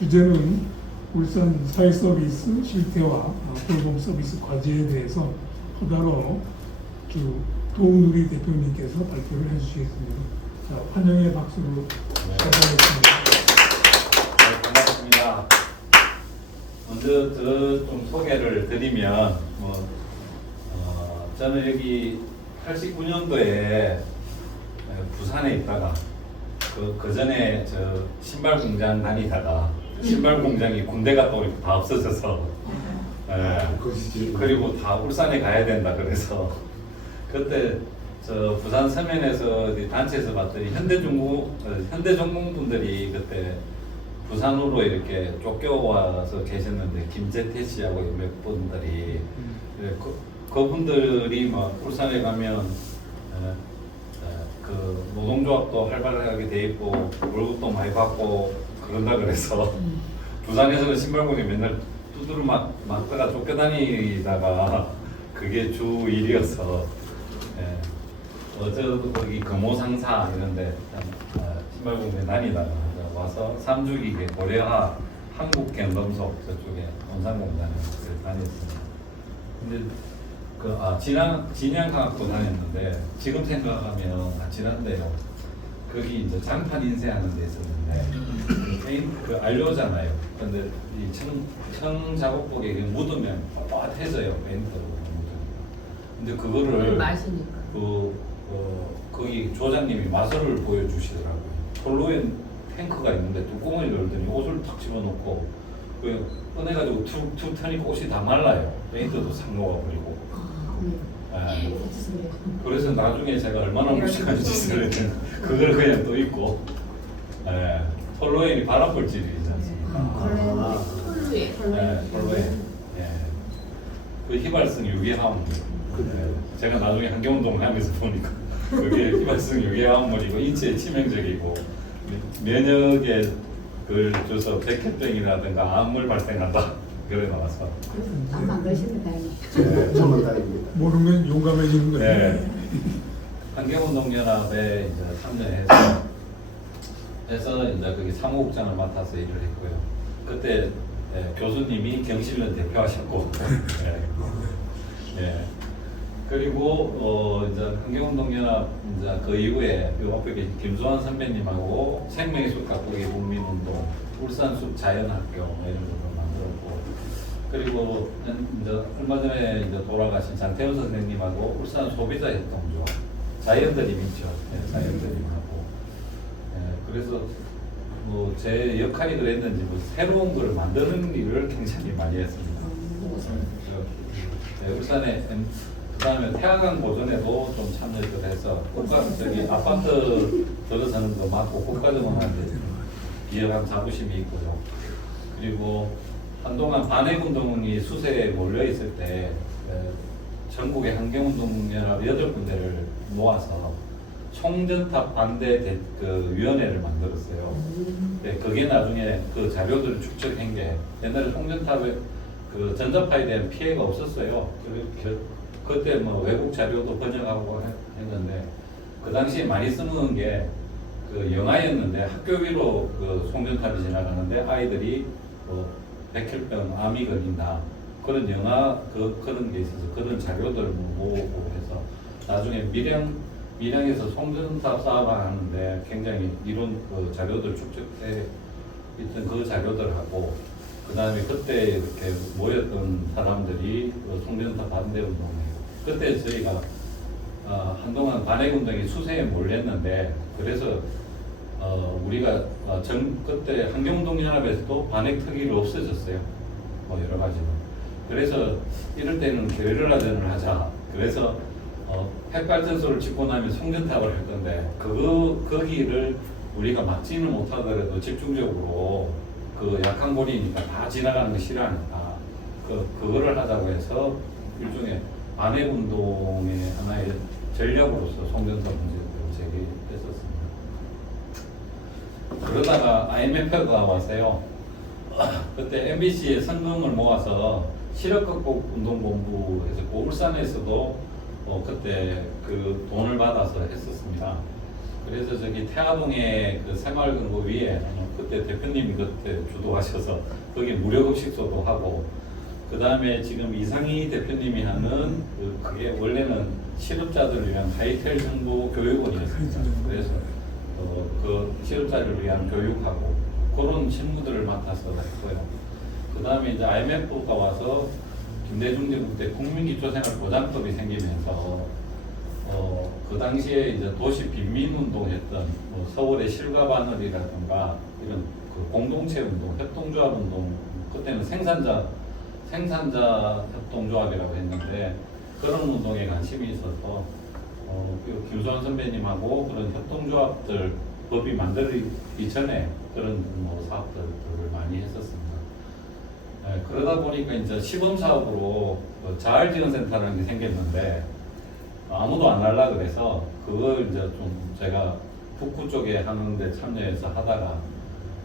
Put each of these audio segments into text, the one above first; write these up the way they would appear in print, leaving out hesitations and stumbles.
주제는 울산 사회서비스 실태와 돌봄 서비스 과제에 대해서 허다로 도움누리 대표님께서 발표를 해주시겠습니다. 자, 환영의 박수로 시작하겠습니다. 네, 반갑습니다. 먼저 좀 소개를 드리면, 저는 여기 89년도에 부산에 있다가 그 전에 저 신발 공장 다니다가 신발 공장이 군대 갔다 오니까 다 없어져서 그리고 다 울산에 가야 된다 그래서 그때 저 부산 서면에서 단체에서 봤더니 현대중공 분들이 그때 부산으로 이렇게 쫓겨와서 계셨는데 김재태 씨하고 몇 분들이 그분들이 막 울산에 가면 그 노동조합도 활발하게 돼 있고 월급도 많이 받고 그런다 그래서 부산에서는 신발공에 맨날 두드러 맞다가 쫓겨다니다가 그게 주 일이어서 어제도 거기 금호상사 이런데 신발공에 다니다가 와서 삼주기계 고려화 한국경금속 저쪽에 원산공단에서 다녔습니다. 근데 진양화학도 다녔는데 지금 생각하면 아찔한데요. 거기 이제 장판 인쇄하는 데 있었는데 페인트 알료잖아요. 근데 이 청 작업복에 묻으면 빳빳해져요. 페인트로 묻으면. 근데 그거를 마시니까. 거기 조장님이 마술을 보여주시더라고요. 폴로엔 탱크가 있는데 뚜껑을 열더니 옷을 탁 집어넣고 꺼내가지고 툭 터니까 옷이 다 말라요. 페인트도 싹 녹아버리고. 그래서 나중에 제가 얼마나 무식한 짓을 했는지 그걸 그냥 또 입고 폴로엔이 바람불질이지 않습니까? 폴로엔. 그 휘발성 유기화합물. 제가 나중에 환경운동을 하면서 보니까 그게 휘발성 유기화합물이고 인체에 치명적이고 면역에 그걸 줘서 백혈병이라든가 암을 발생한다. 그래 나와서. 안 만드시면 다행이에요. 정말 다행입니다. 모르면 용감해지는 거예요. 네. 환경운동연합에 이제 참여해서 이제 거기 사무국장을 맡아서 일을 했고요. 그때 교수님이 경실련 대표하셨고, 그리고 이제 환경운동연합 이제 그 이후에 그 옆에 계신 김수환 선배님하고 생명의 숲 가꾸기 국민운동, 울산숲 자연학교 이런 걸 만들었고, 그리고 이제 얼마 전에 이제 돌아가신 장태훈 선생님하고 울산 소비자 협동조합 자연드림이죠. 자연드림하고. 그래서 뭐 제 역할이 그랬는지 뭐 새로운 걸 만드는 일을 굉장히 많이 했습니다. 울산에 그다음에 태양광 보존에도 좀 참여를 해서 아파트 들어서는 거 맡고 국가정원한테 기여한 자부심이 있고요. 그리고 한동안 반핵운동이 수세에 몰려 있을 때 전국의 환경운동연합 8군데를 모아서 송전탑 반대 위원회를 만들었어요. 그게 나중에 그 자료들을 축적한 게 옛날에 송전탑에 그 전자파에 대한 피해가 없었어요. 그때 뭐 외국 자료도 번역하고 했는데 그 당시에 많이 쓰는 게 그 영화였는데 학교 위로 그 송전탑이 지나가는데 아이들이 백혈병, 암이 걸린다. 그런 영화, 그런 게 있어서 그런 자료들을 모으고 해서 나중에 밀양에서 송전탑 사업을 하는데 굉장히 이런 그 자료들 축적해 있던 그 자료들하고 그 다음에 그때 이렇게 모였던 사람들이 그 송전탑 반대 운동이에요. 그때 저희가 한동안 반핵운동이 수세에 몰렸는데 그래서 우리가 그때 환경운동연합에서도 반핵 특위를 없어졌어요. 뭐 여러 가지로. 그래서 이럴 때는 게릴라전을 하자. 그래서 핵발전소를 짓고 나면 송전탑을 할 건데 거기를 우리가 막지는 못하더라도 집중적으로 그 약한 고리니까 다 지나가는 거 싫어하니까 그거를 하자고 해서 일종의 반핵운동의 하나의 전략으로서 송전탑 문제를 제기했었습니다. 그러다가 IMF가 왔어요. 그때 MBC에 성금을 모아서 실업극복운동본부에서 울산에서도 그때 그 돈을 받아서 했었습니다. 그래서 저기 태화동에 그 새마을금고 위에 그때 대표님이 그때 주도하셔서 거기 무료급식소도 하고 그 다음에 지금 이상희 대표님이 하는 그게 원래는 실업자들을 위한 하이텔 정보 교육원이었습니다. 그래서 그 실업자를 위한 교육하고 그런 실무들을 맡아서 했고요. 그 다음에 이제 IMF가 와서 김대중 정부 때 국민기초생활보장법이 생기면서 그 당시에 이제 도시 빈민운동했던 뭐 서울의 실과바늘이라든가 이런 그 공동체 운동, 협동조합 운동, 그때는 생산자 협동조합이라고 했는데 그런 운동에 관심이 있어서 김수환 선배님하고 그런 협동조합들 법이 만들기 전에 그런 뭐 사업들을 많이 했었습니다. 네, 그러다 보니까 이제 시범사업으로 자활지원센터라는 게 생겼는데 아무도 안 하려 그래서 그걸 이제 좀 제가 북구 쪽에 하는데 참여해서 하다가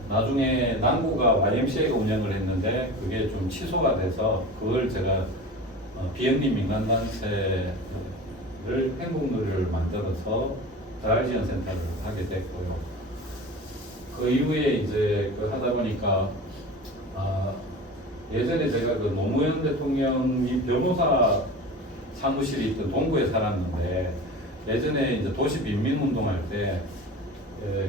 나중에 남구가 YMCA가 운영을 했는데 그게 좀 취소가 돼서 그걸 제가 비영리 민간단체를 행복놀이를 만들어서 자활지원센터를 하게 됐고요. 그 이후에 이제 그 하다 보니까 예전에 제가 그 노무현 대통령이 변호사 사무실이 있던 동구에 살았는데 예전에 이제 도시 빈민운동할 때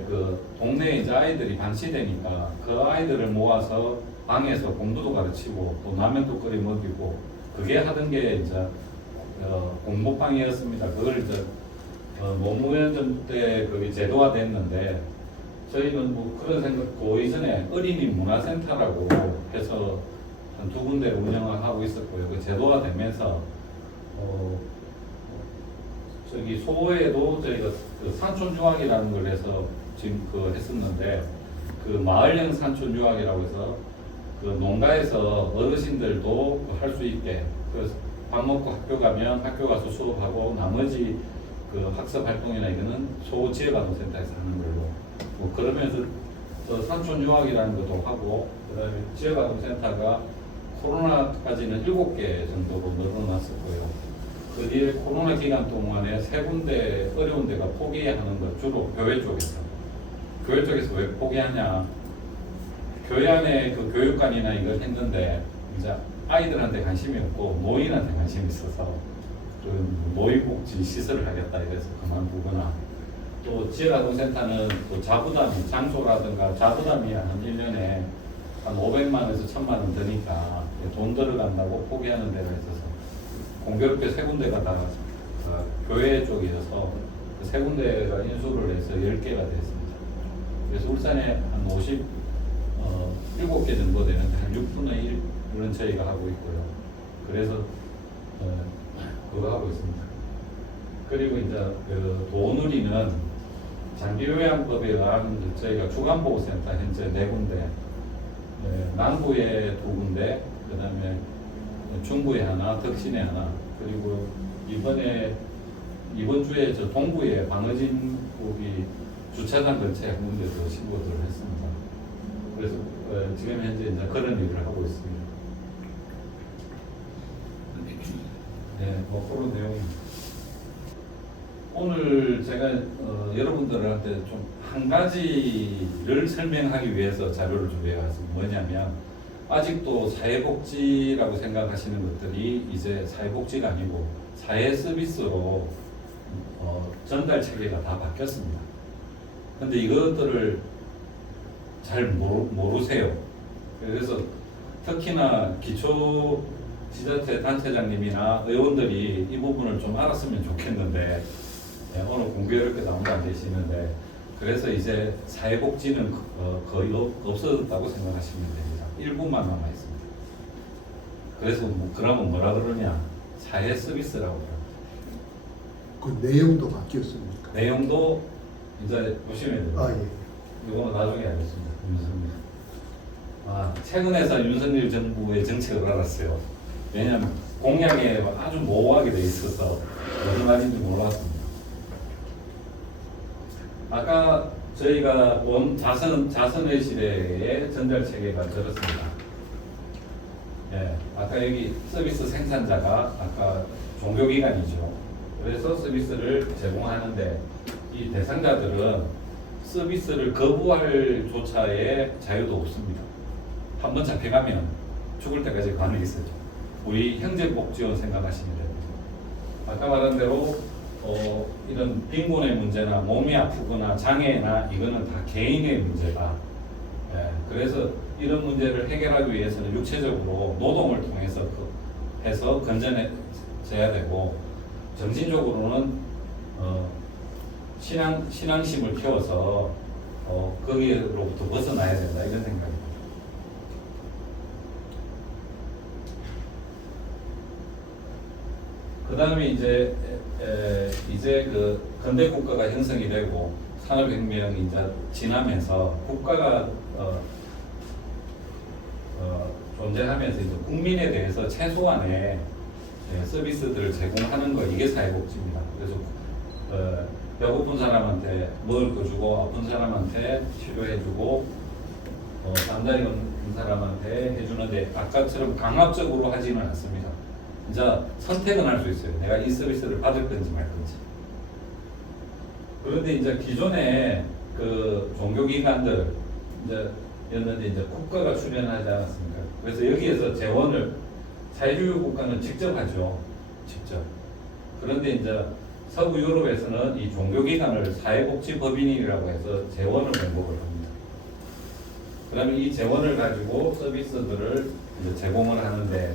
그 동네에 이제 아이들이 반시되니까 그 아이들을 모아서 방에서 공부도 가르치고 또 라면도 끓여 먹이고 그게 하던 게 이제 공부방이었습니다. 그걸 이제 노무현 정부 때 그게 제도화됐는데 저희는 뭐 그런 생각 그 이전에 어린이 문화센터라고 해서 한 2군데를 운영을 하고 있었고요. 그 제도화되면서 저기 소호에도 저희가 그 산촌유학이라는 걸 해서 지금 그 했었는데 그 마을형 산촌유학이라고 해서 그 농가에서 어르신들도 할 수 있게 그래서 밥 먹고 학교 가면 학교 가서 수업하고 나머지 그 학습 활동이나 이거는 소호 지역아동센터에서 하는 걸로 뭐 그러면서 산촌유학이라는 것도 하고 그다음에 지역아동센터가 코로나까지는 7개 정도로 늘어났었고요. 그 뒤에 코로나 기간 동안에 3군데 어려운 데가 포기하는 것 주로 교회 쪽에서. 교회 쪽에서 왜 포기하냐? 교회 안에 그 교육관이나 이걸 했는데 이제 아이들한테 관심이 없고 노인한테 관심이 있어서 그 노인복지 시설을 하겠다 이래서 그만두거나 또 지역아동센터는 또 자부담이 장소라든가 자부담이 한 1년에 한 500만 원에서 1000만 원 드니까 돈 들어간다고 포기하는 데가 있어서 공교롭게 3군데가 다 교회 쪽이어서 그 3군데가 인수를 해서 10개가 됐습니다. 그래서 울산에 한 7개 정도 되는데 한 6분의 1은 저희가 하고 있고요. 그래서 그거 하고 있습니다. 그리고 이제 그 도누리는 장기요양법에 의한 저희가 주간보호센터 현재 4군데, 남부에 2군데, 그 다음에 중구에 하나, 덕신에 하나, 그리고 이번 주에 저 동구에 방어진 거기 주차장 근처에 한 군데서 신고를 했습니다. 그래서 지금 현재 이제 그런 일을 하고 있습니다. 네, 뭐 그런 내용입니다. 오늘 제가 여러분들한테 좀 한 가지를 설명하기 위해서 자료를 준비해 왔습니다. 뭐냐면 아직도 사회복지라고 생각하시는 것들이 이제 사회복지가 아니고 사회 서비스로 전달 체계가 다 바뀌었습니다. 근데 이것들을 잘 모르세요. 그래서 특히나 기초 지자체 단체장님이나 의원들이 이 부분을 좀 알았으면 좋겠는데 오늘 공교롭게도 아무도 안 계시는데 그래서 이제 사회복지는 거의 없어졌다고 생각하시면 됩니다. 일부만 남아 있습니다. 그래서 그러면 뭐라 그러냐? 사회 서비스라고 해요. 그 내용도 바뀌었습니까? 내용도 이제 보시면 돼요. 예. 이거는 나중에 알겠습니다. 윤석열. 최근에서 윤석열 정부의 정책을 알았어요. 왜냐하면 공약에 아주 모호하게 돼 있어서 무슨 말인지 몰랐습니다. 아까 저희가 본 자선의 시대의 전달 체계가 저렇습니다. 예, 아까 여기 서비스 생산자가 아까 종교기관이죠. 그래서 서비스를 제공하는데 이 대상자들은 서비스를 거부할 조차의 자유도 없습니다. 한번 잡혀가면 죽을 때까지 관을 있었죠. 우리 형제복지원 생각하시면 됩니다. 아까 말한 대로 이런 빈곤의 문제나 몸이 아프거나 장애나 이거는 다 개인의 문제다. 예, 그래서 이런 문제를 해결하기 위해서는 육체적으로 노동을 통해서 해서 건전해져야 되고, 정신적으로는 신앙심을 키워서 거기로부터 벗어나야 된다, 이런 생각입니다. 그 다음에 이제 그 근대 국가가 형성이 되고 산업혁명이 이제 지나면서 국가가 존재하면서 이제 국민에 대해서 최소한의 서비스들을 제공하는 거, 이게 사회복지입니다. 그래서 배고픈 사람한테 먹을 거 주고, 아픈 사람한테 치료해주고, 잠자리 없는 사람한테 해주는데 아까처럼 강압적으로 하지는 않습니다. 이제 선택은 할 수 있어요. 내가 이 서비스를 받을 건지 말 건지. 그런데 이제 기존에 그 종교기관들 였는데 이제 국가가 출연하지 않았습니까? 그래서 여기에서 재원을 사회주의 국가는 직접 하죠. 직접. 그런데 이제 서구 유럽에서는 이 종교기관을 사회복지법인이라고 해서 재원을 공급을 합니다. 그다음에 이 재원을 가지고 서비스들을 이제 제공을 하는데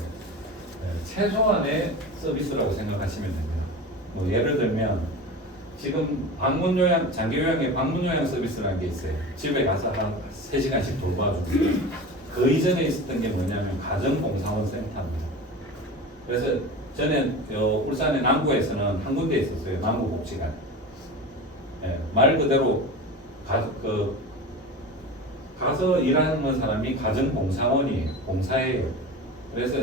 최소한의 서비스라고 생각하시면 됩니다. 뭐 예를 들면 지금 방문 요양, 장기 요양의 방문 요양 서비스라는 게 있어요. 집에 가서 한 3시간씩 돌봐주고, 그 이전에 있었던 게 뭐냐면 가정봉사원 센터입니다. 그래서 전에 울산의 남구에서는 한 군데 있었어요. 남구복지관. 말 그대로 가서 일하는 사람이 가정봉사원이에요. 봉사예요. 그래서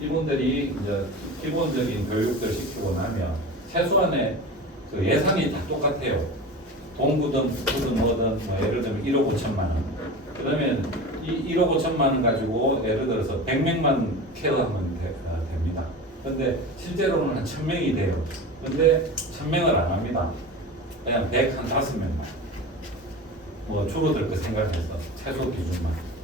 이분들이 이제 기본적인 교육들 시키고 나면 최소한의 그 예산이 다 똑같아요. 동구든 북구든 뭐든 예를 들면 1억 5천만 원. 그러면 이 1억 5천만 원 가지고 예를 들어서 100명만 케어하면 됩니다. 근데 실제로는 한 1000명이 돼요. 근데 1000명을 안 합니다. 그냥 105명만. 뭐 줄어들 거 생각해서 최소 기준만.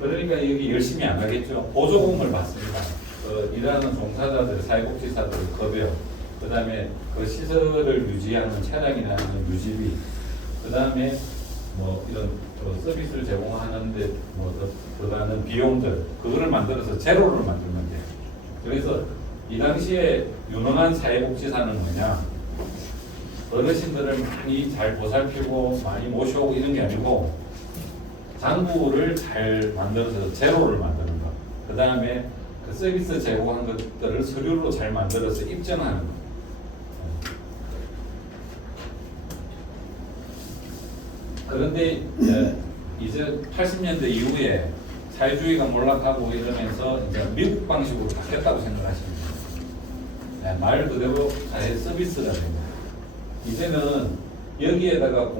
그러니까 여기 열심히 안 하겠죠. 보조금을 받습니다. 일하는 종사자들, 사회복지사들 급여, 그 다음에 그 시설을 유지하는 차량이나 유지비, 그 다음에 뭐 이런 서비스를 제공하는데 뭐 들어가는 비용들, 그거를 만들어서 제로를 만들면 돼요. 그래서 이 당시에 유능한 사회복지사는 뭐냐, 어르신들을 많이 잘 보살피고 많이 모셔오고 이런 게 아니고 장부를 잘 만들어서 제로를 만드는 것. 그 다음에 그 서비스 제공한 것들을 서류로 잘 만들어서 입증하는 것. 그런데 이제 80년대 이후에 사회주의가 몰락하고 이러면서 이제 미국 방식으로 바뀌었다고 생각하시면 돼요. 말 그대로 사회 서비스가 됩니다. 이제는 여기에다가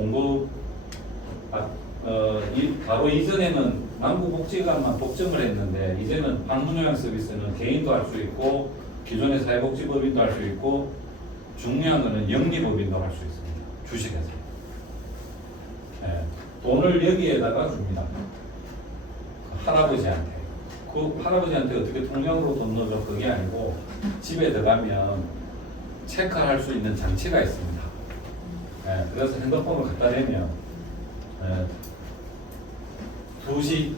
바로 이전에는 남구복지관만 복점을 했는데 이제는 방문요양 서비스는 개인도 할 수 있고 기존의 사회복지법인도 할 수 있고 중요한 거는 영리법인도 할 수 있습니다. 주식에서. 돈을 여기에다가 줍니다. 할아버지한테. 그 할아버지한테 어떻게 통장으로 돈 넣어줘? 그게 아니고 집에 들어가면 체크할 수 있는 장치가 있습니다. 그래서 핸드폰을 갖다 대면 2시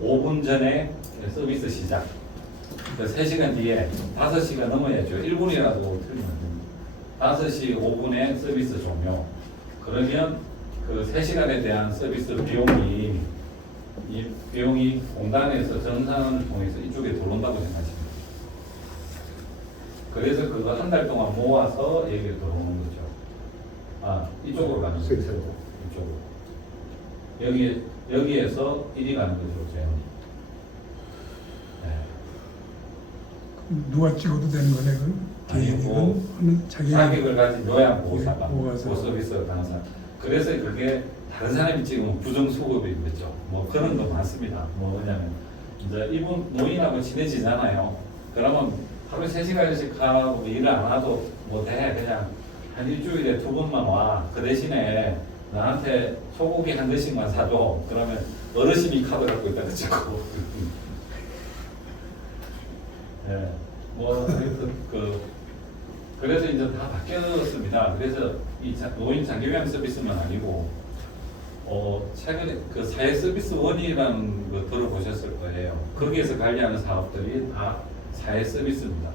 5분 전에 서비스 시작. 3시간 뒤에 5시가 넘어야죠. 1분이라도 틀리면 됩니다. 5시 5분에 서비스 종료. 그러면 그 3시간에 대한 서비스 비용이 공단에서 전산을 통해서 이쪽에 들어온다고 생각하시면 됩니다. 그래서 그거 한 달 동안 모아서 여기에 들어오는 거죠. 이쪽으로 가는 거죠. 이쪽으로. 여기에서 이리 가는 거죠, 재원이. 누가 찍어도 되는 거네, 그럼? 아니고 자기 자격을 가진 요양보호사가 보호사. 서비스를 하는 사람. 그래서 그게 다른 사람이 찍으면 부정수급인 거죠. 뭐 그런 거 많습니다. 뭐 뭐냐면 이제 이분 노인하고 친해지잖아요. 그러면 하루에 3시간씩 하고 일을 안 하도 못해. 그냥 한 일주일에 2번만 와. 그 대신에 나한테 소고기 한 대씩만 사줘. 그러면 어르신이 카드 갖고 있다 그러고. 예, 뭐 그래서 이제 다 바뀌었습니다. 그래서 이 노인 장기요양 서비스만 아니고 최근에 그 사회 서비스 원이라는 거 들어보셨을 거예요. 거기에서 관리하는 사업들이 다 사회 서비스입니다.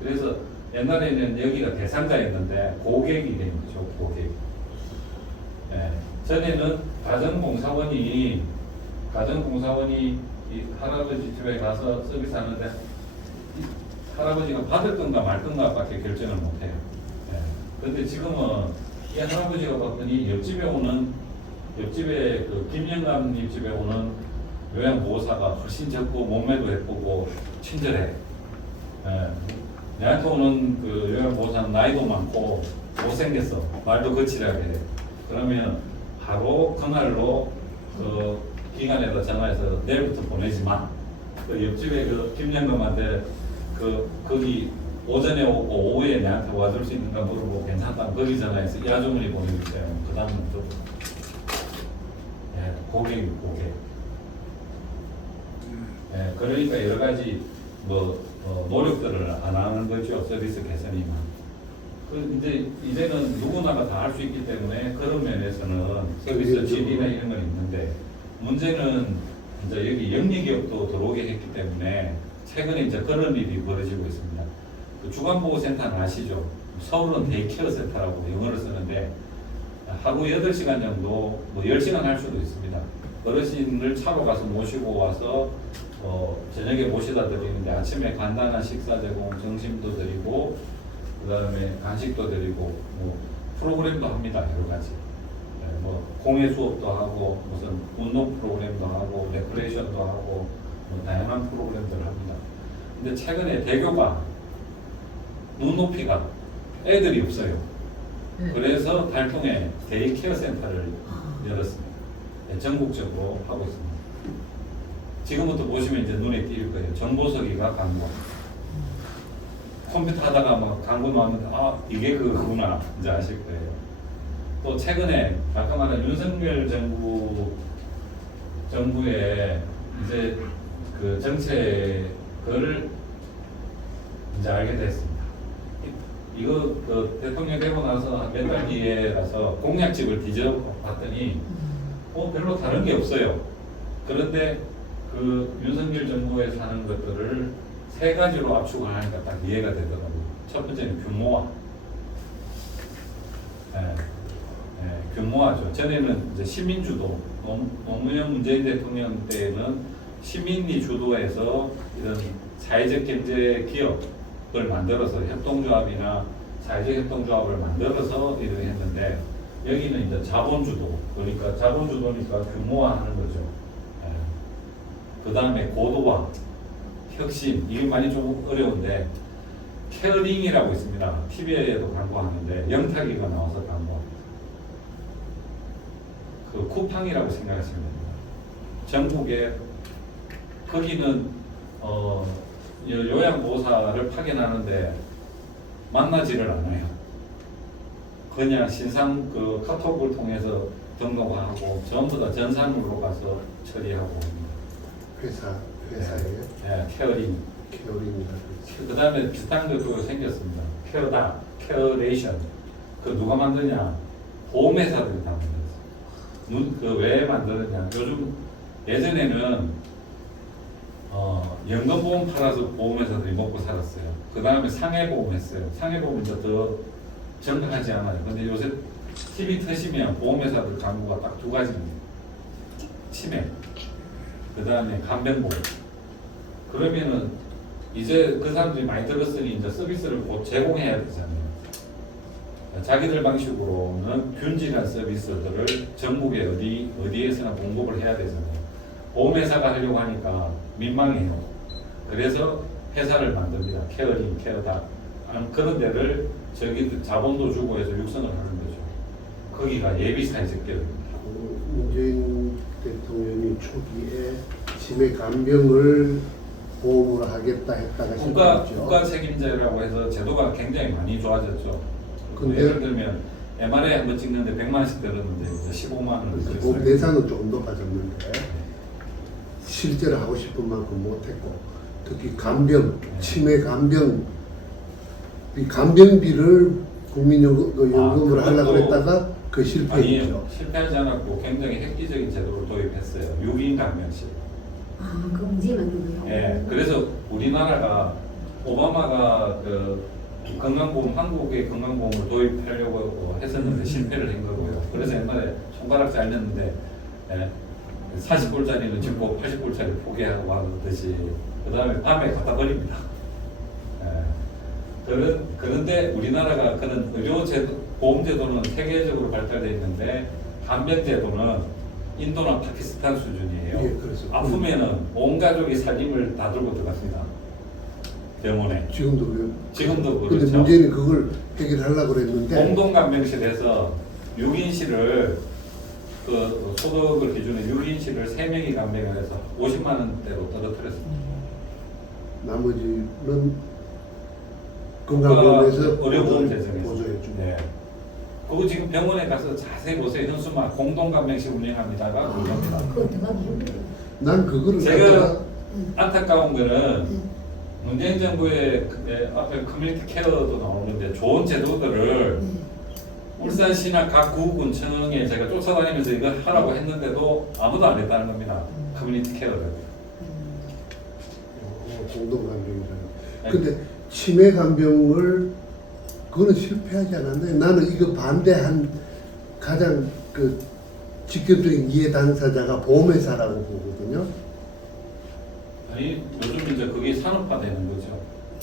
그래서 옛날에는 여기가 대상자였는데 고객이 된 거죠. 고객. 예, 전에는 가정봉사원이 이 할아버지 집에 가서 서비스하는데 할아버지가 받을 건가 말 건가밖에 결정을 못해요. 그런데 지금은 이 할아버지가 봤더니 옆집에 그 김영감님 집에 오는 요양보호사가 훨씬 적고 몸매도 예쁘고 친절해. 내한테 오는 그 요양보호사는 나이도 많고 못생겼어. 말도 거칠하게 해. 그러면 바로 그날로 그 기관에다 전화해서 내일부터 보내지 마. 그 옆집에 그 김영감한테 거기 오전에 오고 오후에 내한테 와줄 수 있는가 물어보고 괜찮다면 거기 전화해서 이 아주머니 보내주세요. 그 다음은 또 고객. 그러니까 여러 가지 노력들을 안 하는 거죠. 서비스 개선이나. 이제는 누구나가 다 할 수 있기 때문에 그런 면에서는 서비스 질이나 이런 건 있는데 문제는 이제 여기 영리기업도 들어오게 했기 때문에 최근에 이제 그런 일이 벌어지고 있습니다. 그 주간보호센터는 아시죠? 서울은 데이케어 센터라고 영어를 쓰는데 하루 8시간 정도, 10시간 할 수도 있습니다. 어르신을 차로 가서 모시고 와서 저녁에 모시다 드리는데 아침에 간단한 식사 제공, 점심도 드리고 그 다음에 간식도 드리고 뭐 프로그램도 합니다. 여러 가지. 뭐 공예 수업도 하고 무슨 운동 프로그램도 하고 레크레이션도 하고 뭐 다양한 프로그램들을 합니다. 근데 최근에 대교가 눈높이가 애들이 없어요. 그래서 달동에 데이케어 센터를 열었습니다. 전국적으로 하고 있습니다. 지금부터 보시면 이제 눈에 띌 거예요. 정보석이가 광고. 컴퓨터 하다가 막 광고 나왔는데 이게 그거구나 이제 아실 거예요. 또 최근에 아까 말한 윤석열 정부의 이제 그 정책을 이제 알게 됐습니다. 이거 그 대통령 되고 나서 몇 달 뒤에라서 공약집을 뒤져봤더니 별로 다른 게 없어요. 그런데 그 윤석열 정부에서 하는 것들을 3가지로 압축을 하니까 딱 이해가 되더라고요. 첫 번째는 규모화. 규모화죠. 전에는 이제 시민주도, 노무현 문재인 대통령 때는 시민이 주도해서 이런 사회적 경제 기업을 만들어서 협동조합이나 사회적 협동조합을 만들어서 일을 했는데 여기는 이제 자본주도, 그러니까 자본주도니까 규모화하는 거죠. 그 다음에 고도화, 혁신, 이게 많이 좀 어려운데 케어링이라고 있습니다. TV에도 광고하는데 영탁이가 나와서 광고합니다. 그 쿠팡이라고 생각하시면 됩니다. 전국에 거기는 요양보호사를 파견하는데 만나지를 않아요. 그냥 신상 그 카톡을 통해서 등록하고 전부 다 전산물로 가서 처리하고 회사예요? 네, 케어링. 케어링이라고. 그 다음에 비슷한 것도 생겼습니다. 케어다, 케어레이션. 그 누가 만드냐? 보험회사들이 다 만들었어요. 그 왜 만들었냐? 요즘 예전에는 연금보험 팔아서 보험회사들이 먹고 살았어요. 그 다음에 상해보험 했어요. 상해보험 이제 더 정확하지 않아요. 근데 요새 TV 트시면 보험회사들 광고가 딱 2가지입니다. 치매, 그 다음에 간병보험. 그러면은 이제 그 사람들이 많이 들었으니 이제 서비스를 곧 제공해야 되잖아요. 자기들 방식으로는 균질한 서비스들을 전국에 어디에서나 공급을 해야 되잖아요. 보험회사가 하려고 하니까 민망해요. 그래서 회사를 만듭니다. 케어링, 케어다. 그런 데를 저기 자본도 주고 해서 육성을 하는 거죠. 거기가 예비 사회적 기업입니다. 문재인 대통령이 초기에 치매 간병을 보험으로 하겠다 했다가 실패했죠. 국가 책임제라고 해서 제도가 굉장히 많이 좋아졌죠. 근데- 예를 들면 MRI 한 번 찍는데 100만 원씩 들었는데 이제 15만 원을 그래서 들었어요. 보험 대상은 조금 높아졌는데 실제로 하고 싶은 만큼 못했고 특히 간병, 치매 간병 이 간병비를 국민연금으로 아, 하려고 그것도- 했다가 그 실패했죠. 아니에요. 실패하지 않았고 굉장히 획기적인 제도를 도입했어요. 6인 간병실. 아, 그 문제 만든 거요? 예, 그래서 우리나라가 오바마가 그 건강보험 한국의 건강보험을 도입하려고 했었는데 실패를 한 거고요. 그래서 옛날에 손가락 잘렸는데 40불짜리는 짓고 80불짜리 포기하고 하듯이 그 다음에 밤에 갖다 버립니다. 예. 그런데 우리나라가 그런 의료제도, 보험제도는 세계적으로 발달되어 있는데 간병제도는 인도나 파키스탄 수준이에요. 예, 그래서 아프면은 온 가족이 살림을 다 들고 들어갑니다. 병원에. 지금도 그래요. 지금도 근데 그렇죠. 문제는 그걸 해결하려고 그랬는데 공동간병실에서 6인실을 그 소득을 기준에 6인실을 3명이 간병을 해서 50만 원대로 떨어뜨렸습니다. 나머지는 건강보험에서 의료보험 대상에서. 보조해주고 네. 그거 지금 병원에 가서 자세히 보세요. 현수막 공동간병실 운영합니다가 그겁니다. 그거 들어가기 힘들어요. 난 그거를 제가 갖다가 안타까운 거는 문재인 정부의 앞에 커뮤니티 케어도 나오는데 좋은 제도들을 울산시나 각 구군청에 제가 쫓아다니면서 이거 하라고 했는데도 아무도 안 했다는 겁니다. 커뮤니티 케어를. 공동간병이라는. 아니, 근데 치매 간병을 그거는 실패하지 않았네. 나는 이거 반대한 가장 그 직접적인 이해 당사자가 보험회사라고 보거든요. 아니 요즘 이제 그게 산업화되는 거죠.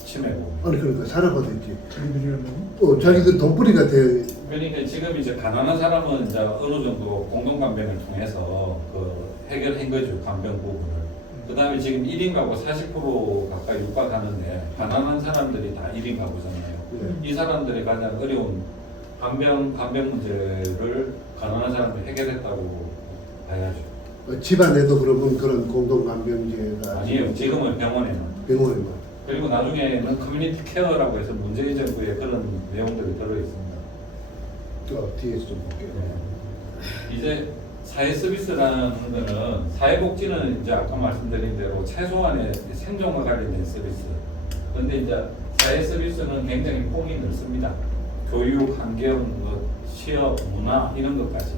치매보험. 아니 그러니까 산업화됐지. 자기들이라면 자기들 돈벌이가 돼. 그러니까 지금 이제 가난한 사람은 이제 어느 정도 공동간병을 통해서 그 해결한 거죠. 간병 부분을. 그 다음에 지금 1인 가구 40% 가까이 육박하는데 가난한 사람들이 다 1인 가구잖아요. 네. 이 사람들이 가장 어려운 간병 문제를 가난한 사람들이 해결했다고 봐야죠. 집안에도 그러면 그런 공동간병제가 아니에요. 지금은 병원에는. 병원에만. 그리고 나중에는 커뮤니티 케어라고 해서 문재인 정부에 그런 내용들이 들어있습니다. 뒤에서 좀 볼게요. 이제 사회 서비스라는 거는 사회복지는 이제 아까 말씀드린 대로 최소한의 생존과 관련된 서비스. 그런데 이제 사회 서비스는 굉장히 폭이 넓습니다. 교육, 환경, 취업, 문화 이런 것까지.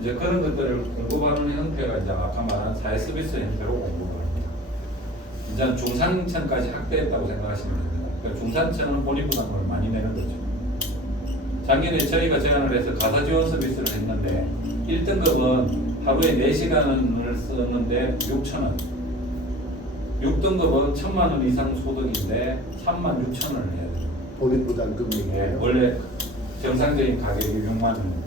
이제 그런 것들을 공급하는 형태가 이제 아까 말한 사회 서비스 형태로 공급을 합니다. 이제 중산층까지 확대했다고 생각하시면 됩니다. 그러니까 중산층은 본인부담을 많이 내는 거죠. 작년에 저희가 제안을 해서 가사 지원 서비스를 했는데 1등급은 하루에 4시간을 쓰는데 6,000원 6등급은 1,000만 원 이상 소득인데 36,000원을 해야 돼요. 본인 부담 예, 금액이에요. 원래 정상적인 가격이 6만 원.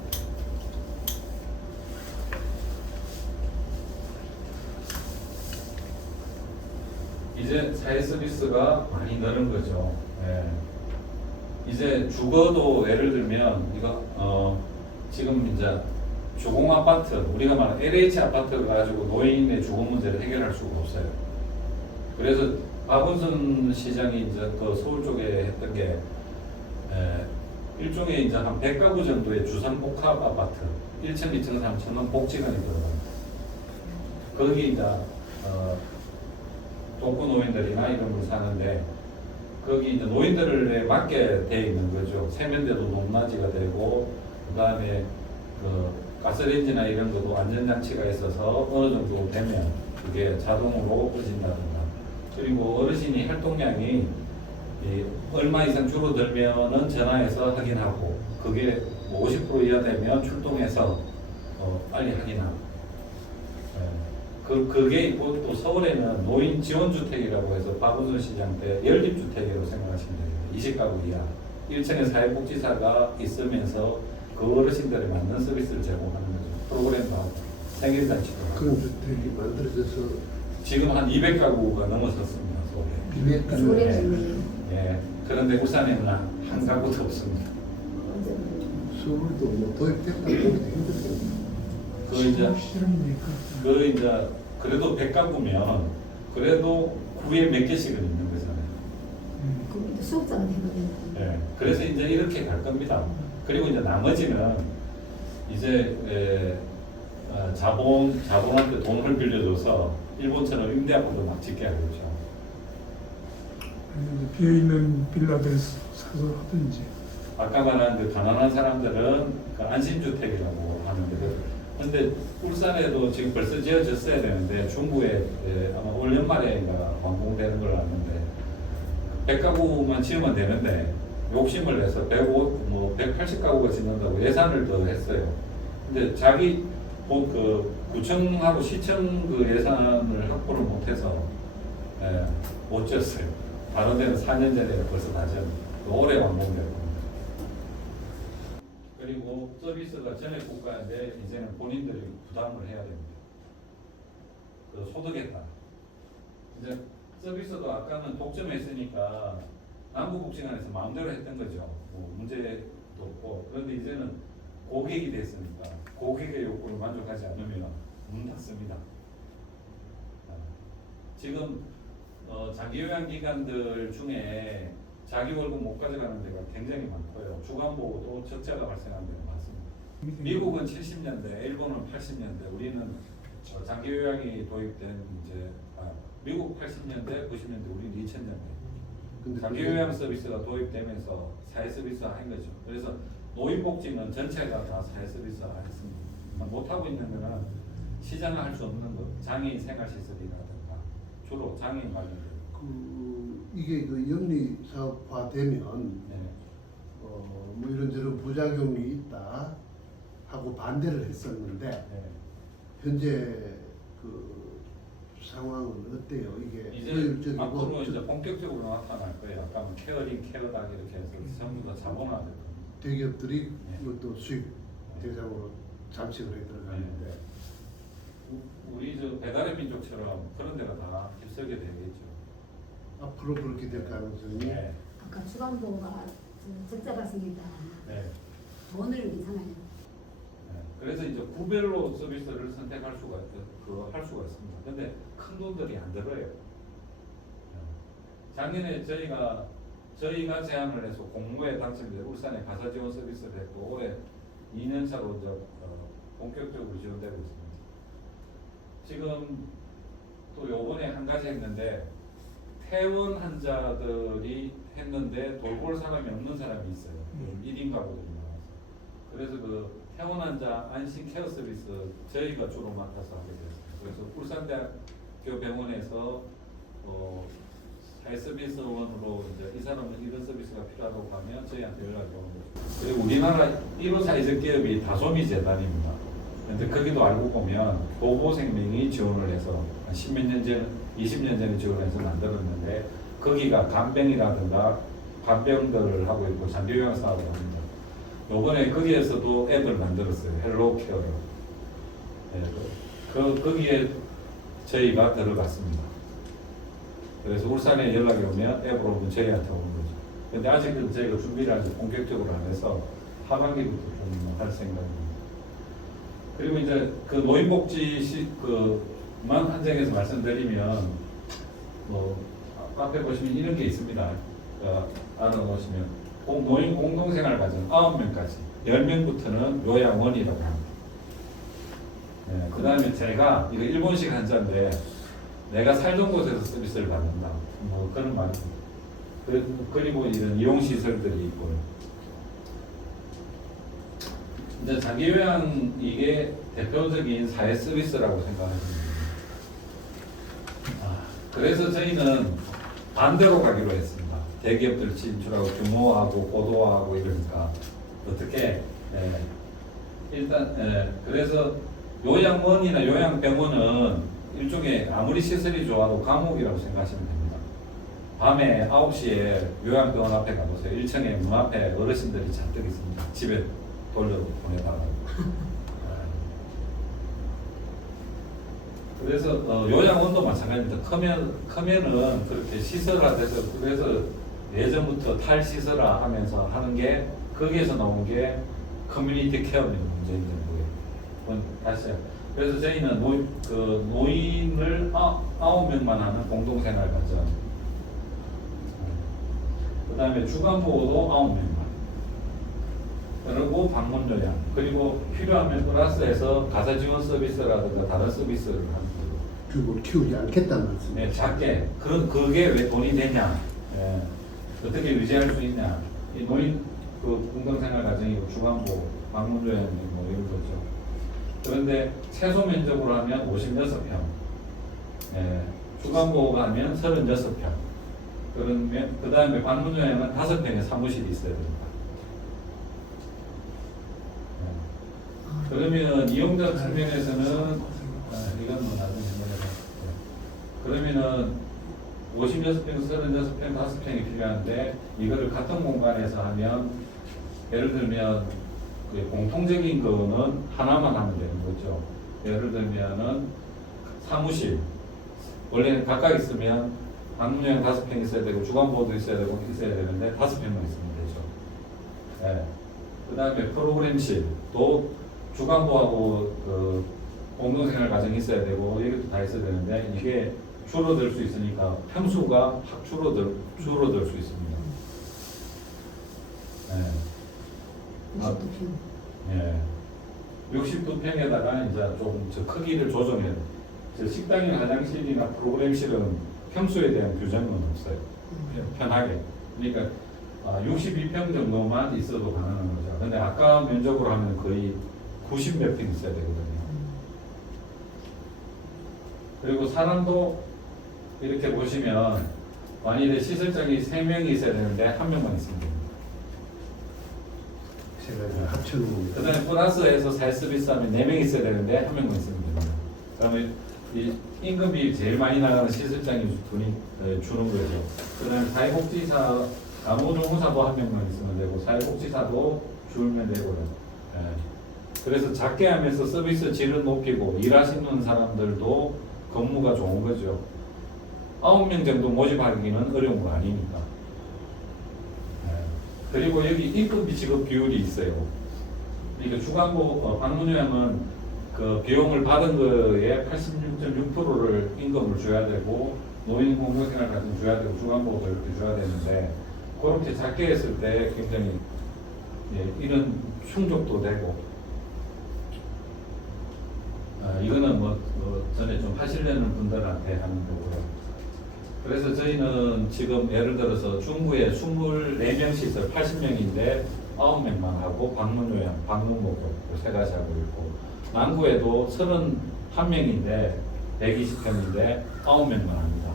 이제 사회 서비스가 많이 늘은 거죠. 예. 이제 주거도 예를 들면 이거 지금 이제 주공 아파트 우리가 말하는 LH 아파트를 가지고 노인의 주거 문제를 해결할 수가 없어요. 그래서 박원순 시장이 이제 그 서울 쪽에 했던 게 일종의 이제 한 100가구 정도의 주상복합 아파트 1층, 2층, 3층은 복지관이 들어갑니다. 거기 이제 독거 노인들이나 이런 걸 사는데 거기 이제 노인들에 맞게 돼 있는 거죠. 세면대도 높낮이가 되고 그다음에 그 가스레인지나 이런 것도 안전장치가 있어서 어느 정도 되면 그게 자동으로 꺼진다든가 그리고 어르신이 활동량이 얼마 이상 줄어들면은 전화해서 확인하고 그게 뭐 50% 이하 되면 출동해서 빨리 확인하고 그게 있고 또 서울에는 노인 지원주택이라고 해서 박원순 시장 때 연립주택이라고 생각하시면 됩니다. 20가구 이하 1층에 사회복지사가 있으면서 그 어르신들에 맞는 서비스를 제공하는 거죠. 프로그램도 하고 생일잔치도 하고 그런 주택이 만들어져서 지금 한 200가구가 넘어섰습니다. 서울에. 200가구. 조례는 예. 그런데 울산에는 한 가구도 없습니다. 서울도 뭐 도입됐다 보기도 힘들거든요. 그 이제 실험이니까 그 이제 그래도 100가구면 그래도 구에 몇 개씩은 있는 거잖아요. 그럼 이제 수업자가 되거든요. 네. 그래서 이제 이렇게 갈 겁니다. 그리고 이제 나머지는 이제 자본한테 돈을 빌려줘서 일본처럼 임대하고도 막 짓게 하겠죠. 아니면 이제 비어있는 빌라들 사서 하든지. 아까 말한 그 가난한 사람들은 그 안심주택이라고 하는데, 근데 울산에도 지금 벌써 지어졌어야 되는데 중구에 아마 올 연말에인가 완공되는 걸로 아는데 100가구만 지으면 되는데 욕심을 내서 180가구가 짓는다고 예산을 더 했어요. 근데 자기 그 구청하고 시청 그 예산을 확보를 못해서 못 지었어요. 다른 데는 4년 전에 벌써 다 지었는데 올해 완공될 겁니다. 그리고 서비스가 전액 국가인데 이제는 본인들이 부담을 해야 됩니다. 그 소득에 따라. 이제 서비스도 아까는 독점했으니까 남부국진안에서 마음대로 했던 거죠. 뭐 문제도 없고. 그런데 이제는 고객이 됐으니까 고객의 요구를 만족하지 않으면 문 닫습니다. 지금 장기요양기관들 중에 자기 월급 못 가져가는 데가 굉장히 많고요. 주간보고도 적자가 발생하는 데가 많습니다. 미국은 70년대, 일본은 80년대, 우리는 장기요양이 도입된 미국 80년대, 90년대, 우리는 2000년대. 장기요양 서비스가 도입되면서 사회 서비스화한 거죠. 그래서 노인복지는 전체가 다 사회 서비스화했습니다. 못하고 있는 거는 시장을 할 수 없는 것, 장애인 생활시설이라든가 주로 장애인 관련된. 이게 그 영리 사업화 되면 네. 뭐 이런저런 부작용이 있다 하고 반대를 했었는데 네. 현재 그 상황은 어때요? 이게 이제 앞으로 이제 본격적으로 나타날 거예요. 아까 뭐 케어링, 케어당 이렇게 해서 전부 다 자본화될 겁니다. 대기업들이 네. 이것도 수입 대상으로 잠식을 해 들어가는데 우리 저 배달의 민족처럼 그런 데가 다 휩쓸게 되겠죠. 앞으로 그렇게 될 가능성이 네. 아까 주간보가 적자 발생했다. 네. 돈을 괜찮아요. 네. 그래서 이제 구별로 서비스를 선택할 수가 할 수가 있습니다. 근데 큰 돈들이 안 들어요. 네. 작년에 저희가 제안을 해서 공모에 당첨돼 울산에 가사 지원 서비스를 했고 올해 2년차로 이제 본격적으로 지원되고 있습니다. 지금 또 요번에 한 가지 했는데 퇴원 환자들이 했는데 돌볼 사람이 없는 사람이 있어요. 1인 가구들이 나와서. 그래서 그 퇴원 환자 안심 케어 서비스 저희가 주로 맡아서 하게 됐습니다. 그래서 울산대학교 병원에서 사회 서비스원으로 이제 이 사람은 이런 서비스가 필요하다고 하면 저희한테 연락이 오는 거죠. 그리고 우리나라 1호 사회적 기업이 다솜이 재단입니다. 근데 거기도 알고 보면 도보생명이 지원을 해서 10몇 년 전, 20년 전에 지원해서 만들었는데 거기가 간병이라든가 간병들을 하고 있고 장기요양 사업을 합니다. 요번에 거기에서도 앱을 만들었어요. 헬로케어로. 네, 거기에 저희가 들어갔습니다. 그래서 울산에 연락이 오면 앱으로 오면 저희한테 오는 거죠. 근데 아직은 저희가 준비를 아직 본격적으로 안 해서 하반기부터 좀 할 생각입니다. 그리고 이제 그 노인복지 그만 한정해서 말씀드리면 앞에 보시면 이런 게 있습니다. 알아놓으시면 노인 공동생활 가정 9명까지 10명부터는 요양원이라고 합니다. 네, 그 다음에 제가 이거 일본식 한자인데 내가 살던 곳에서 서비스를 받는다. 뭐 그런 말입니다. 그리고 이런 이용시설들이 있고요. 이제 장기요양 이게 대표적인 사회 서비스라고 생각하시면 됩니다. 그래서 저희는 반대로 가기로 했습니다. 대기업들 진출하고 규모하고 고도화하고 이러니까 어떻게 일단 그래서 요양원이나 요양병원은 일종의 아무리 시설이 좋아도 감옥이라고 생각하시면 됩니다. 밤에 9시에 요양병원 앞에 가보세요. 1층에 문 앞에 어르신들이 잔뜩 있습니다. 집에 돌려보내다가. 그래서 요양원도 마찬가지입니다. 크면은 그렇게 시설화돼서 그래서 예전부터 탈시설화 하면서 하는 게 거기에서 나온 게 커뮤니티 케어 문제인 거예요. 다시 그래서 저희는 노인을 9명만 하는 공동생활가정. 그 다음에 주간보호도 9명만. 그리고 방문요양. 그리고 필요하면 플러스해서 가사지원 서비스라든가 다른 서비스를 하는 거예요. 주부를 키우지 않겠다는 말씀. 네, 작게. 그게 왜 돈이 되냐. 예. 어떻게 유지할 수 있냐. 이 노인 공동생활 가정이고 주간보호, 방문요양 뭐 이런 거죠. 그런데 최소 면적으로 하면 56평. 예. 주간보호가 하면 36평. 그러면 그 다음에 방문요양은 5평의 사무실이 있어야 됩니다. 예. 그러면 이용자 측면에서는 이건 뭐 나중에 해보자. 그러면은 56평, 36평, 5평이 필요한데 이거를 같은 공간에서 하면 예를 들면 그 공통적인 거는 하나만 하면 되는 거죠. 예를 들면은 사무실 원래는 각각 있으면 방문요양 5평 있어야 되고 주간보호도 있어야 되는데 5평만 있으면 되죠. 예. 그 다음에 프로그램실도 주간보호하고 그 공동생활 가정이 있어야 되고 이것도 다 있어야 되는데 이게 줄어들 수 있으니까 평수가 확 줄어들 수 있습니다. 예. 62평. 예. 62평에다가 이제 좀 저 크기를 조정해야 돼요. 저 식당이나 화장실이나 프로그램실은 평수에 대한 규정은 없어요. 그냥 편하게. 그러니까 62평 정도만 있어도 가능한 거죠. 근데 아까 면적으로 하면 거의 90몇 평 있어야 되거든요. 그리고 사람도 이렇게 보시면 만일에 시설장이 3명이 있어야 되는데 1명만 있으면 됩니다. 제가 합쳐놓은 겁니다. 그 다음에 플러스해서 살 서비스 하면 4명 있어야 되는데 1명만 있으면 됩니다. 그 다음에 이 임금이 제일 많이 나가는 시설장이 주는 거죠. 그 다음에 사회복지사, 간호조무사도 1명만 있으면 되고 사회복지사도 줄면 되고요. 예. 그래서 작게 하면서 서비스 질을 높이고 일하시는 사람들도 근무가 좋은 거죠. 9명 정도 모집하기는 어려운 거 아니니까. 예. 그리고 여기 임금 지급 비율이 있어요. 그러니까 주간보 방문요양은 그 비용을 받은 거에 86.6%를 임금을 줘야 되고 노인 공동생활 같은 줘야 되고 주간보호도 이렇게 줘야 되는데 그렇게 작게 했을 때 굉장히 이런 충족도 되고 이거는 뭐 전에 좀 하시려는 분들한테 하는 거고요. 그래서 저희는 지금 예를 들어서 중구에 24명 시설 80명인데 9명만 하고 방문요양, 방문목욕 세 가지 하고 있고 남구에도 31명인데 120평인데 9명만 합니다.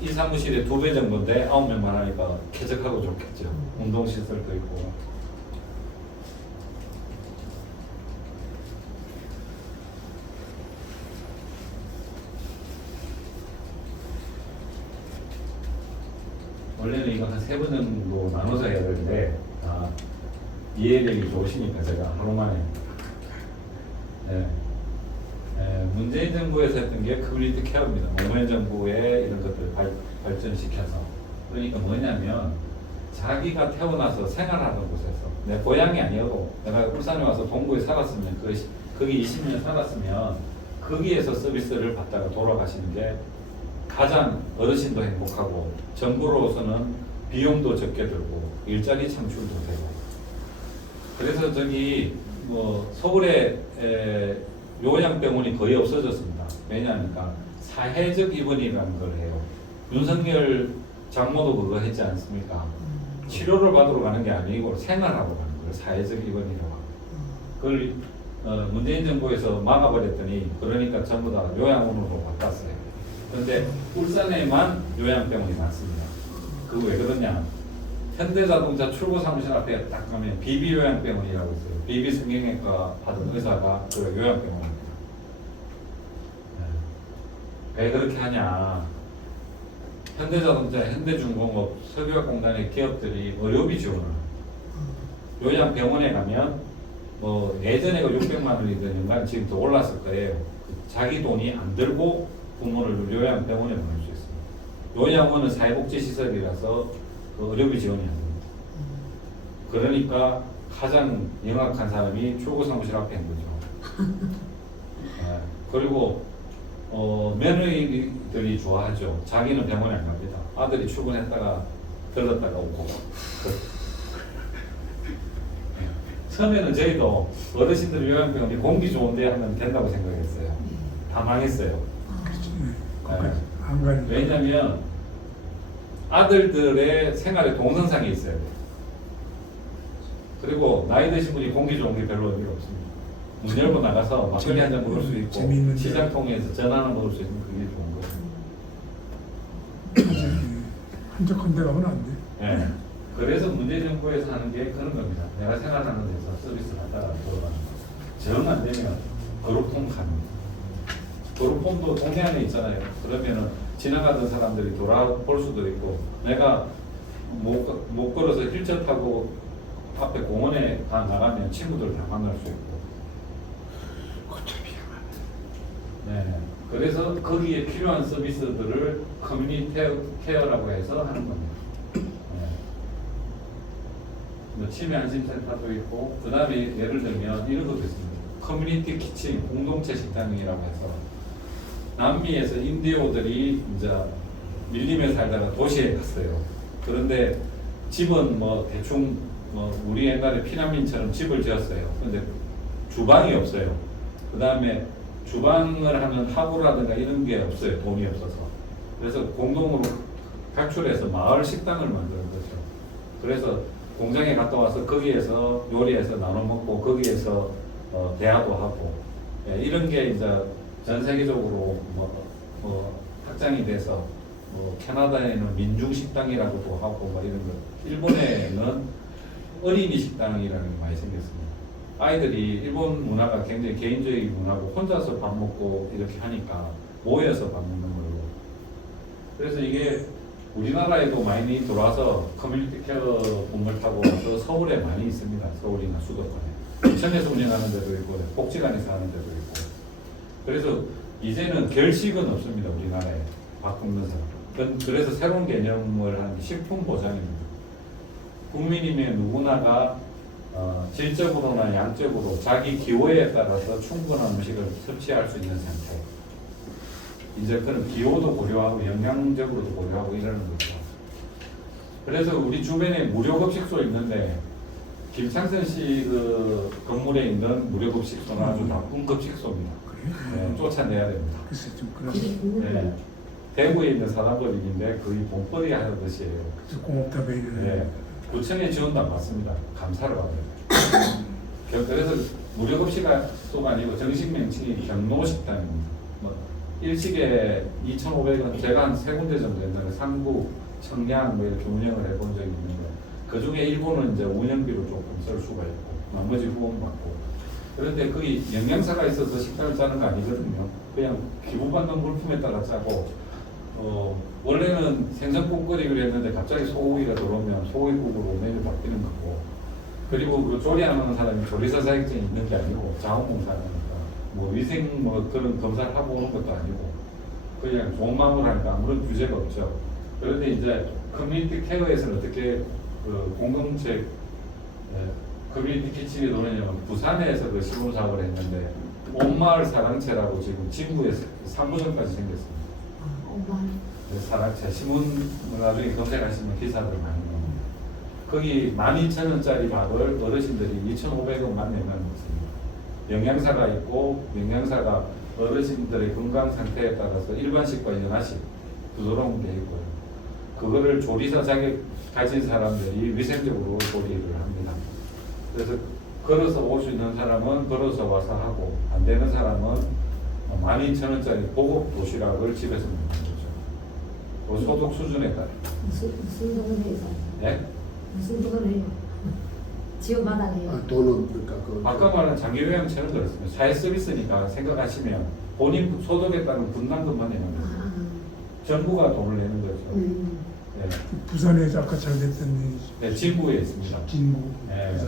이 사무실에 2배 정도인데 9명만 하니까 쾌적하고 좋겠죠. 운동시설도 있고. 원래는 이거 한 3번 정도 나눠서 해야 되는데 이해력이 좋으시니까 제가 하루 만에 문재인 정부에서 했던 게 커뮤니티 케어입니다. 노무현 정부의 이런 것들을 발전시켜서 그러니까 뭐냐면 자기가 태어나서 생활하던 곳에서 내 고향이 아니어도 내가 울산에 와서 동구에 살았으면 거기 20년 살았으면 거기에서 서비스를 받다가 돌아가시는 게 가장 어르신도 행복하고 정부로서는 비용도 적게 들고 일자리 창출도 되고 그래서 저기 뭐 서울에 요양병원이 거의 없어졌습니다. 왜냐하니까 사회적 입원이라는 걸 해요. 윤석열 장모도 그거 했지 않습니까? 치료를 받으러 가는 게 아니고 생활하러 가는 거예요. 사회적 입원이라고. 그걸 문재인 정부에서 막아버렸더니 그러니까 전부 다 요양원으로 바꿨어요. 그런데 울산에만 요양병원이 많습니다. 그거 왜 그러냐? 현대자동차 출고 사무실 앞에 딱 가면 비비 요양병원이라고 있어요. 비비 성형외과 하던 의사가 그 요양병원입니다. 왜 그렇게 하냐? 현대자동차, 현대중공업, 석유화공단의 기업들이 의료비 지원을 요양병원에 가면 뭐 예전에 600만 원이던 연간 지금 더 올랐을 거예요. 자기 돈이 안 들고 부모를 요양병원에 보낼 수 있어요. 요양원은 사회복지시설이라서 그 의료비 지원이 안 됩니다. 그러니까 가장 영악한 사람이 출구사무실 앞에 있는 거죠. 그리고 며느리들이 좋아하죠. 자기는 병원에 안 갑니다. 아들이 출근했다가 들렀다가 오고. 처음에는 저희도 어르신들 요양병원이 공기 좋은데 하면 된다고 생각했어요. 다 망했어요. 거기까지 안 가니까. 왜냐면 아들들의 생활에 동선상이 있어야 돼요. 그리고 나이 드신 분이 공기 좋은 게 별로 의미가 없습니다. 문 열고 나가서 막걸리 한 잔 먹을 수 있고 재미있는데. 시장 통해서 전 하나 먹을 수 있는 그게 좋은 거예요. 한적한 데 가면 안 돼. 네. 그래서 문재정부에서 하는 게 그런 겁니다. 내가 생활하는 데서 서비스를 하다가 들어가는 거. 정 안 되면 그룹폰 갑니다. 그룹폰도 동네 안에 있잖아요. 그러면은 지나가던 사람들이 돌아볼 수도 있고 내가 못 걸어서 휠체어 타고 앞에 공원에 나가면 친구들 다 만날 수 있고. 네. 그래서 거기에 필요한 서비스들을 커뮤니티 케어라고 해서 하는 겁니다. 뭐 치매 안심센터도 있고, 그 다음에 예를 들면 이런 것도 있습니다. 커뮤니티 키친, 공동체 식당이라고 해서 남미에서 인디오들이 이제 밀림에 살다가 도시에 갔어요. 그런데 집은 뭐 대충 뭐 우리 옛날에 피난민처럼 집을 지었어요. 근데 주방이 없어요. 그 다음에 주방을 하는 하부라든가 이런 게 없어요. 돈이 없어서. 그래서 공동으로 각출해서 마을 식당을 만드는 거죠. 그래서 공장에 갔다 와서 거기에서 요리해서 나눠 먹고 거기에서 대화도 하고, 예, 이런 게 이제 전 세계적으로 확장이 돼서 캐나다에는 민중 식당이라고도 하고 뭐 이런 거. 일본에는 어린이 식당이라는 게 많이 생겼습니다. 아이들이 일본 문화가 굉장히 개인적인 문화고 혼자서 밥 먹고 이렇게 하니까 모여서 밥 먹는 걸로. 그래서 이게 우리나라에도 많이 들어와서 커뮤니티 케어 붐을 타고 와서 서울에 많이 있습니다. 서울이나 수도권에. 인천에서 운영하는 데도 있고 복지관에서 하는 데도 있고. 그래서 이제는 결식은 없습니다. 우리나라에 밥 굶는 사람. 그래서 새로운 개념을 한 식품 보장입니다. 국민이면 누구나가 질적으로나 양적으로 자기 기호에 따라서 충분한 음식을 섭취할 수 있는 상태. 이제 그런 기호도 고려하고 영양적으로도 고려하고 이러는 거죠. 그래서 우리 주변에 무료급식소 있는데 김창선 씨 그 건물에 있는 무료급식소는 아주 나쁜 급식소입니다. 네, 쫓아내야 됩니다. 글쎄 좀 그런. 네. 대구에 있는 사단법인인데 거의 본벌이 하는 것이에요. 고맙다 베이네. 네. 구청에 지원도 안 받습니다. 감사를 받아요. 그래서 무료급식소가 아니고 정식 명칭이 경로식당입니다. 뭐 일식에 2,500원, 제가 한 세 군데 정도 옛날에 상구, 청량 뭐 이렇게 운영을 해본 적이 있는데 그 중에 일부는 이제 운영비로 조금 쓸 수가 있고 나머지 후원받고. 그런데 거기 영양사가 있어서 식단을 짜는 거 아니거든요. 그냥 기부받는 물품에 따라 짜고 원래는 생선국 끓이기로 했는데 갑자기 소고기가 들어오면 소고기국으로 메뉴 바뀌는 거고, 그리고 그 조리하는 사람이 조리사 자격증이 있는 게 아니고 자원봉사하니까 뭐 위생 뭐 그런 검사를 하고 오는 것도 아니고 그냥 좋은 마음으로 하니까 아무런 규제가 없죠. 그런데 이제 커뮤니티 케어에서는 어떻게 그 공동체 커뮤니티 키친이 노느냐면 부산에서 그 시범 사업을 했는데 온마을 사랑채라고 지금 진구에서 3부점까지 생겼습니다. 사랑채 신문을 나중에 검색하시면 기사들 많이 나옵니다. 거기 12,000원짜리 밥을 어르신들이 2,500원만 내면 먹습니다. 영양사가 있고 영양사가 어르신들의 건강 상태에 따라서 일반식과 연하식 부드러운 게 있고요. 그거를 조리사 자격 가진 사람들이 위생적으로 조리를 합니다. 그래서 걸어서 올 수 있는 사람은 걸어서 와서 하고 안 되는 사람은 12,000원짜리 고급 도시락을 집에서 먹는 거죠. 그 소득 수준에 따라. 무슨 동네에서? 네? 무슨 동네요? 지원받아내요. 돈은 그러니까 아까 말한 장기요양처럼 그렇습니다. 사회 서비스니까 생각하시면 본인 소득에 따른 분담금만 내는 거죠. 정부가 돈을 내는 거죠. 네. 부산에 아까 잘 됐던 네, 진구에 있습니다. 진구. 네.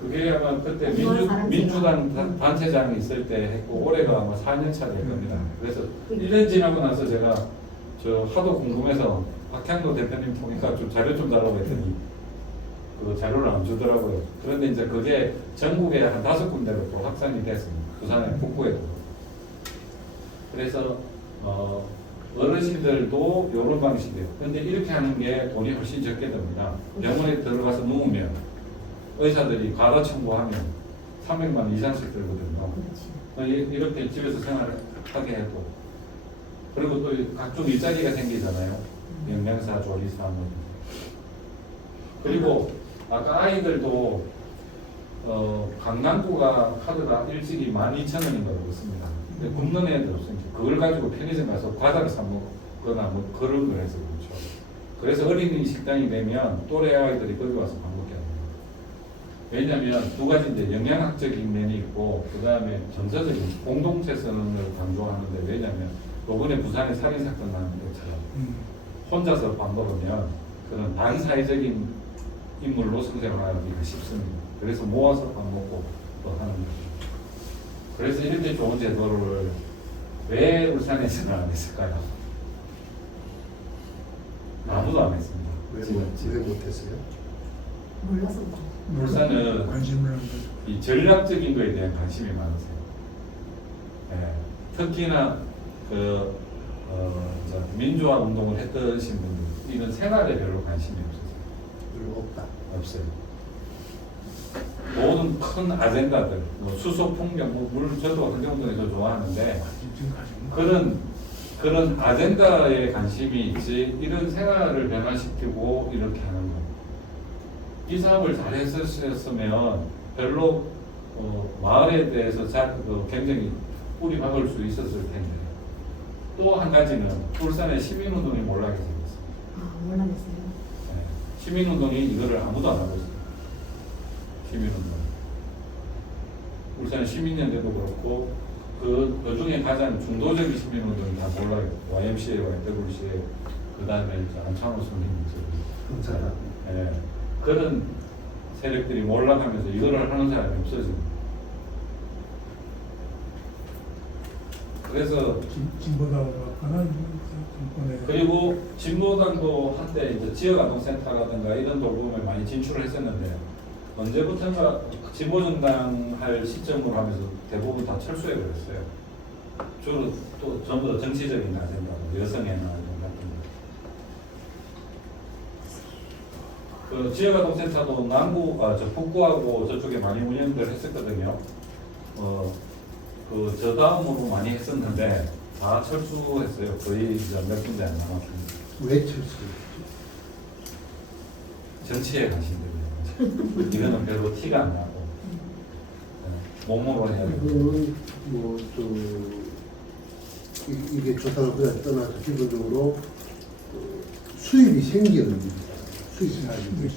그게 아마 그때 민주당 단체장이 있을 때 했고 올해가 아마 4년 차 될 겁니다. 그래서 1년 지나고 나서 제가 저 하도 궁금해서 박향도 대표님 통해서 좀 자료 좀 달라고 했더니 그 자료를 안 주더라고요. 그런데 이제 그게 전국에 한 5군데로 또 확산이 됐습니다. 부산의 북부에도. 그래서 어르신들도 이런 방식이에요. 근데 이렇게 하는 게 돈이 훨씬 적게 듭니다. 병원에 들어가서 누우면 의사들이 과다 청구하면 300만 원 이상씩 들거든요. 이렇게 집에서 생활하게 해도. 그리고 또 각종 일자리가 생기잖아요. 영양사, 조리사 뭐. 그리고 아까 아이들도 강남구가 카드가 일찍이 12,000원인가 그렇습니다. 근데 굶는 애들 없으니까 그걸 가지고 편의점 가서 과자를 사 먹거나 뭐 그런 걸 해서 그렇죠. 그래서 어린이 식당이 되면 또래 아이들이 거기 와서 밥 먹게 합니다. 왜냐하면 두 가지인데 영양학적인 면이 있고 그 다음에 정서적인 공동체성을 강조하는데 왜냐하면 이번에 부산에 살인사건 나는 것처럼 혼자서 밥 먹으면 그런 반사회적인 인물로 성장하기가 쉽습니다. 그래서 모아서 밥 먹고 또 하는 거죠. 그래서 이렇게 좋은 제도를 왜 울산에서는 안 했을까요? 아무도 안 했습니다. 왜 못했어요? 몰라서 울산은 관심을 안 가지고. 이 전략적인 거에 대한 관심이 많으세요. 예, 특히나 민주화 운동을 했던 분들 이런 생활에 별로 관심이 없으세요. 별로 없다. 없어요. 모든 큰 아젠다들, 뭐 수소 풍경, 물론 저도 흥정동에서 좋아하는데 그런 아젠다에 관심이 있지 이런 생활을 변화시키고 이렇게 하는 거. 이 사업을 잘 했었으면 별로 마을에 대해서 굉장히 뿌리 박을 수 있었을 텐데. 또 한 가지는 울산에 시민운동이 몰락해서 있어요. 아, 몰랐어요. 네. 시민운동이 이거를 아무도 안 하고 있어요. 시민운동. 울산 시민연대도 그렇고 그 중에 가장 중도적인 시민운동이 다 몰라요. YMCA, YWCA, 그 다음에 안창호 선생님. 네. 그런 세력들이 몰락하면서 이거를 하는 사람이 없어집니다. 그래서 진보당으로 갔거나 정권에 그리고 진보당도 한때 이제 지역아동센터라든가 이런 돌봄에 많이 진출을 했었는데 언제부턴가 진보정당 할 시점으로 하면서 대부분 다 철수해 버렸어요. 주로 또 전부 다 정치적인 아젠다, 여성의 아젠다 같은 거. 그 지역아동센터도 북구하고 저쪽에 많이 운영들 했었거든요. 저 다음으로 많이 했었는데 다 철수했어요. 거의 이제 몇 군데 안 남았습니다. 왜 철수? 정치에 관심들이에요. 이거는 별로 티가 안 나고 몸으로 해야 되고. 그거는 뭐좀 이게 조사를 그냥 떠나서 기본적으로 수입이 생기는 일이잖아요. 수입이 생기는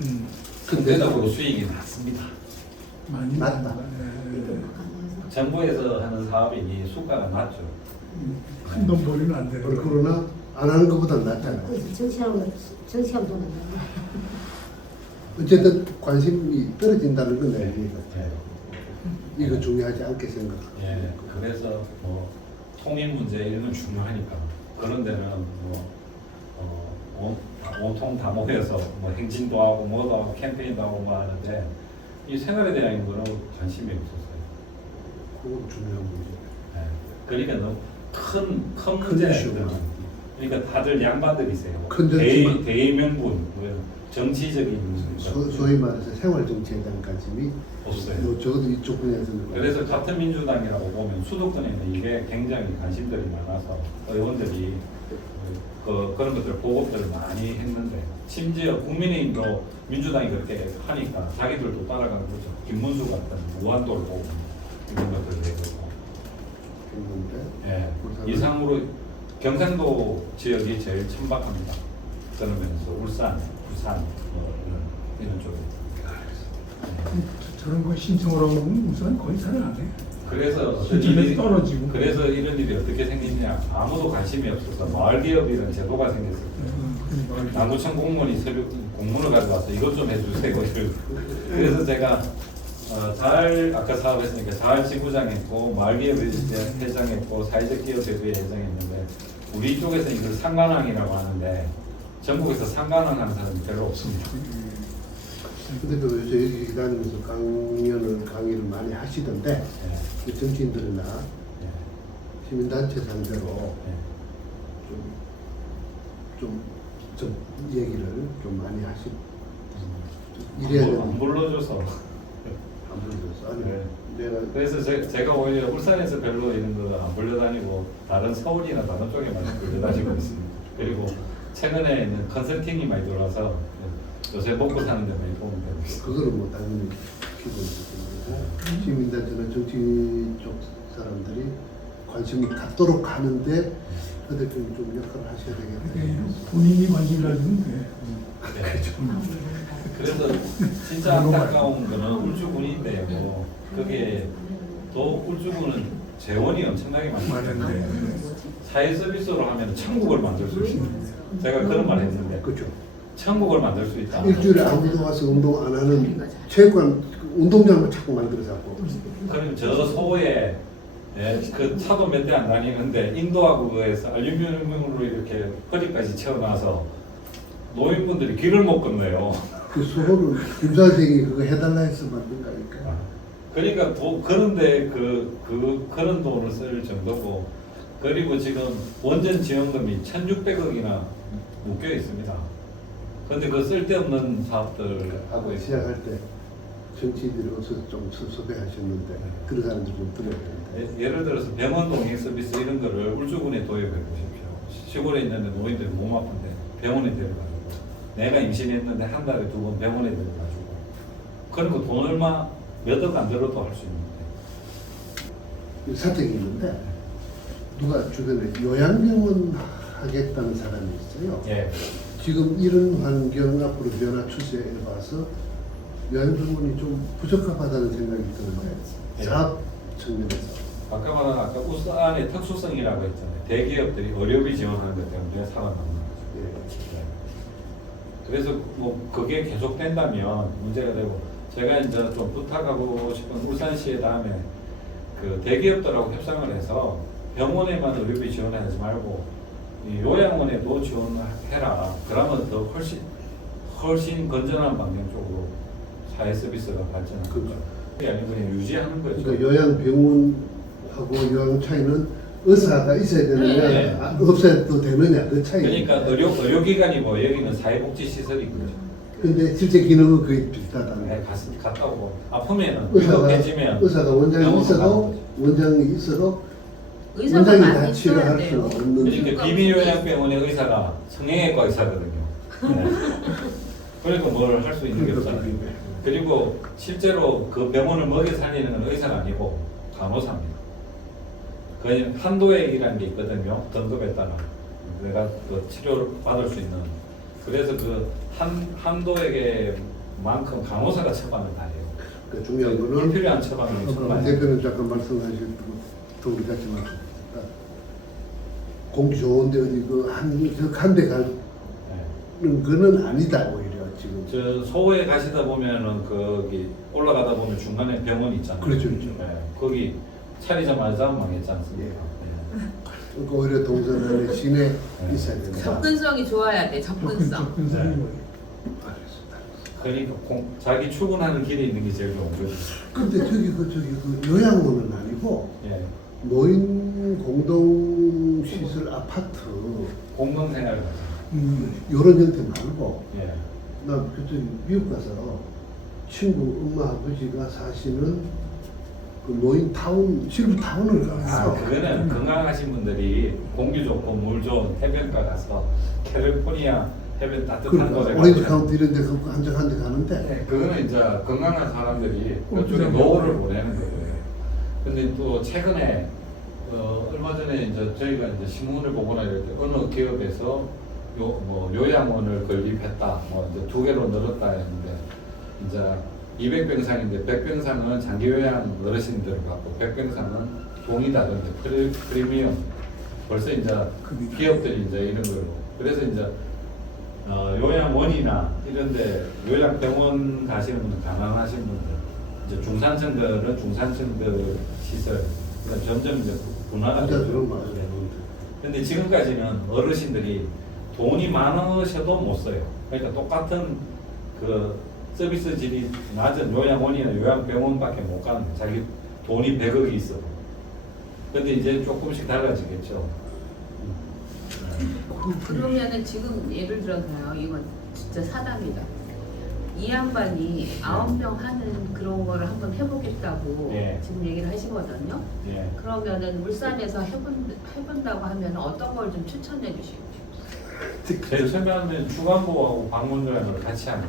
일. 근대적으로 수익이 낮습니다. 많이 낮다. 정부에서 하는 사업이니 수가가 낮죠. 큰 돈 벌이면 안 되는 거. 그러나 안 하는 것보다 낫잖아. 정치하면 돈 어쨌든 관심이 떨어진다는 건 내 얘기가 예. 이거 중요하지 않게 생각하고. 예. 그래서 뭐 통일 문제 이런 건 중요하니까 그런 데는 온통 다 모여서 뭐 행진도 하고 뭐도 하고 캠페인도 하고 뭐 하는데 이 생활에 대한 거는 관심이 없었어요. 그건 중요한 문제. 예. 그러니까 너무 큰 큰 문제예요. 이슈가. 그러니까 다들 양반들이세요. 큰 정치가. 대의명분, 정치적인 소위 말해서 생활 정치에 대한 관심이 없어요. 적어도 이쪽 분야에서는. 그래서 같은 민주당이라고 보면 수도권에는 이게 굉장히 관심들이 많아서 의원들이 그런 것들 보고들을 많이 했는데 심지어 국민의힘도 민주당이 그렇게 하니까 자기들도 따라가는 거죠. 김문수 같은 무한도를 보고 이런 것들을 해서 예. 이상으로 경상도 지역이 제일 천박합니다. 그러면서 울산, 부산 이런 쪽에. 저런 거 신청을 하면 우선 거의 살을 안 해. 그래서 신청이 떨어지고. 그래서 이런 일이 어떻게 생기냐 아무도 관심이 없어서 마을기업이라는 제도가 생겼어요. 남구청 공무원이 새벽 공문을 가져와서 이것 좀 해주세요. 그래서 제가 아까 사업했으니까 잘 지부장했고 마을기업 회장했고 사회적 기업 대표회 회장했는데 우리 쪽에서 이걸 상관왕이라고 하는데 전국에서 상관왕 하는 사람이 별로 없습니다. 근데 또 요새 여기 다니면서 강의를 많이 하시던데 예. 그 정치인들이나 시민단체 상대로 네. 좀 얘기를 좀 많이 하시. 이래야 안 되는. 불러줘서. 안 불러줘서. 아니 네. 내가 그래서 제가 오히려 울산에서 별로 이런 거 안 불려다니고 다른 서울이나 다른 쪽에 많이 불려다니고 있습니다. 그리고 최근에는 컨설팅이 많이 들어와서 요새 먹고 사는 데 많이 도움이 되고 있습니다. 그거는 뭐 당연히 기본적이고 시민단체나 정치 쪽 사람들이 관심이 갖도록 하는데 그 대표님 좀 역할을 하셔야 그러니까 되겠다. 본인이 관심 가지면 돼. 그래서 진짜 안타까운 거는 울주군인데 뭐 그게 또 울주군은 재원이 엄청나게 많은데 많은데. 사회 서비스로 하면 천국을 만들 수 있습니다. 제가 그런 말 했는데 그렇죠. 천국을 만들 수 있다. 일주일에 아무도 와서 운동 안 하는 체육관 운동장만 자꾸 만들어 잡고. 그럼 저 소에 그 차도 몇 대 안 다니는데 인도하고 그에서 알루미늄으로 이렇게 허리까지 채워놔서 노인분들이 길을 못 건너요. 그 수호를 김사생이 그거 해달라 해서 만든 거니까. 그러니까 그런데 그런 돈을 쓸 정도고 그리고 지금 원전 지원금이 1,600억이나 묶여 있습니다. 그런데 그 쓸데없는 사업들 하고 있어요. 시작할 때 정치인들이 어서 좀 섭섭해하셨는데 그런 사람들 좀 들어야 되는데. 예를 들어서 병원 동행 서비스 이런 거를 울주군에 도입해 보십시오. 시골에 있는데 노인들이 몸 아픈데 병원에 데려가지고 내가 임신했는데 한 달에 2번 병원에 데려가지고 그리고 돈 얼마 몇 억 안 들어도 할 수 있는데 사택이 있는데 누가 주변에 요양병원 하겠다는 사람이 있어요. 예. 지금 이런 환경 앞으로 변화 추세에 봐서 요양병원이 좀 부적합하다는 생각이 드는데 예. 사업 측면에서 아까 말한 아까 울산의 특수성이라고 했잖아요. 대기업들이 의료비 지원하는 것 때문에 살아남는 거죠. 예. 그래서 뭐 그게 계속된다면 문제가 되고 제가 이제 좀 부탁하고 싶은 울산시에 다음에 그 대기업들하고 협상을 해서 병원에만 의료비 지원하지 말고 이 요양원에도 지원해라. 그러면 더 훨씬 건전한 방향 쪽으로 사회 서비스가 발전하는 거죠. 그게 아니고 그냥 유지하는 거죠. 그러니까 요양병원하고 요양 차이는 의사가 있어야 되느냐 네. 없어도 되느냐 그 차이. 그러니까 의료기관이고 여기는 사회복지시설이거든요. 근데 실제 기능은 거의 비슷하다는 네, 거예요. 갔다 오고 아프면은 의사가 깨지면 원장이 병원 있어도 가는 거죠. 원장이 있어도 의사가 원장이 다 많이 있어야 치료할 돼요. 수는 없는. 그러니까 비밀요양병원의 의사가 성형외과 의사거든요. 네. 그러니까 뭘 할 수 있는 게 없잖아요. 그리고 실제로 그 병원을 먹여 살리는 건 의사가 아니고 간호사입니다. 그 한도액이라는 게 있거든요. 등급에 따라 내가 그 치료를 받을 수 있는. 그래서 그 한도액에만큼 간호사가 처방을 다 해요. 그 중요한 거는 불필요한 처방을 처방. 대표는 잠깐 말씀하신 또 우리 같이 말씀. 공기 좋은데 어디 그한대 가는 거는 아니다 오히려 지금. 저 서울에 가시다 보면은 거기 올라가다 보면 중간에 병원 있잖아요. 그렇죠, 그렇죠. 네, 거기 차리자마자 망했지 않습니까? 예. 네. 그러니까 오히려 동선 안에 시내 있어야 된다. 접근성이 좋아야 돼. 접근성. 접근성이 뭐예요? 알겠습니다. 그러니까 자기 출근하는 길에 있는 게 제일 좋은 거죠. 근데 저기 그 요양원은 아니고 예. 노인 공동 시설 아파트 공동생활을 하죠. 이런 형태 말고 예. 나 그때 미국 가서 친구 엄마 아버지가 사시는 그 노인 타운 실버 타운을 아, 가서 그거는 건강하신 분들이 공기 좋고 물 좋은 해변가 가서 캘리포니아 해변 따뜻한 곳에 오렌지 가서 카운티 이런 데 한적한 데 가는데 네, 그거는 이제 건강한 사람들이 그쪽에 그렇죠. 노후를 보내는 거예요. 근데 또 최근에 얼마 전에 이제 저희가 이제 신문을 보거나 이럴 때 어느 기업에서 뭐 요양원을 건립했다, 뭐 이제 2개로 늘었다 했는데 이제 200병상인데 100병상은 장기 요양 어르신들을 갖고 100병상은 동이다든지 프리미엄 벌써 이제 기업들이 이제 이런 걸로 그래서 이제 요양원이나 이런데 요양병원 가시는 분들 가난하신 분들 이제 중산층들은 중산층들 시설 그러니까 점점 이제 분화가 진짜 되죠. 그런 거 같아요. 근데 지금까지는 어르신들이 돈이 많으셔도 못 써요. 그러니까 똑같은 그 서비스 질이 낮은 요양원이나 요양병원밖에 못 가는 거예요. 자기 돈이 100억이 있어도. 근데 이제 조금씩 달라지겠죠. 그러면은 지금 예를 들어서요, 이건 진짜 사담이다. 이 양반이 9명 하는 그런 거를 한번 해보겠다고 예. 지금 얘기를 하시거든요. 예. 그러면은 울산에서 해본다고 하면 어떤 걸 좀 추천해 주시고 싶어요? 제일 처음에는 주간보하고 방문요양을 같이 하는.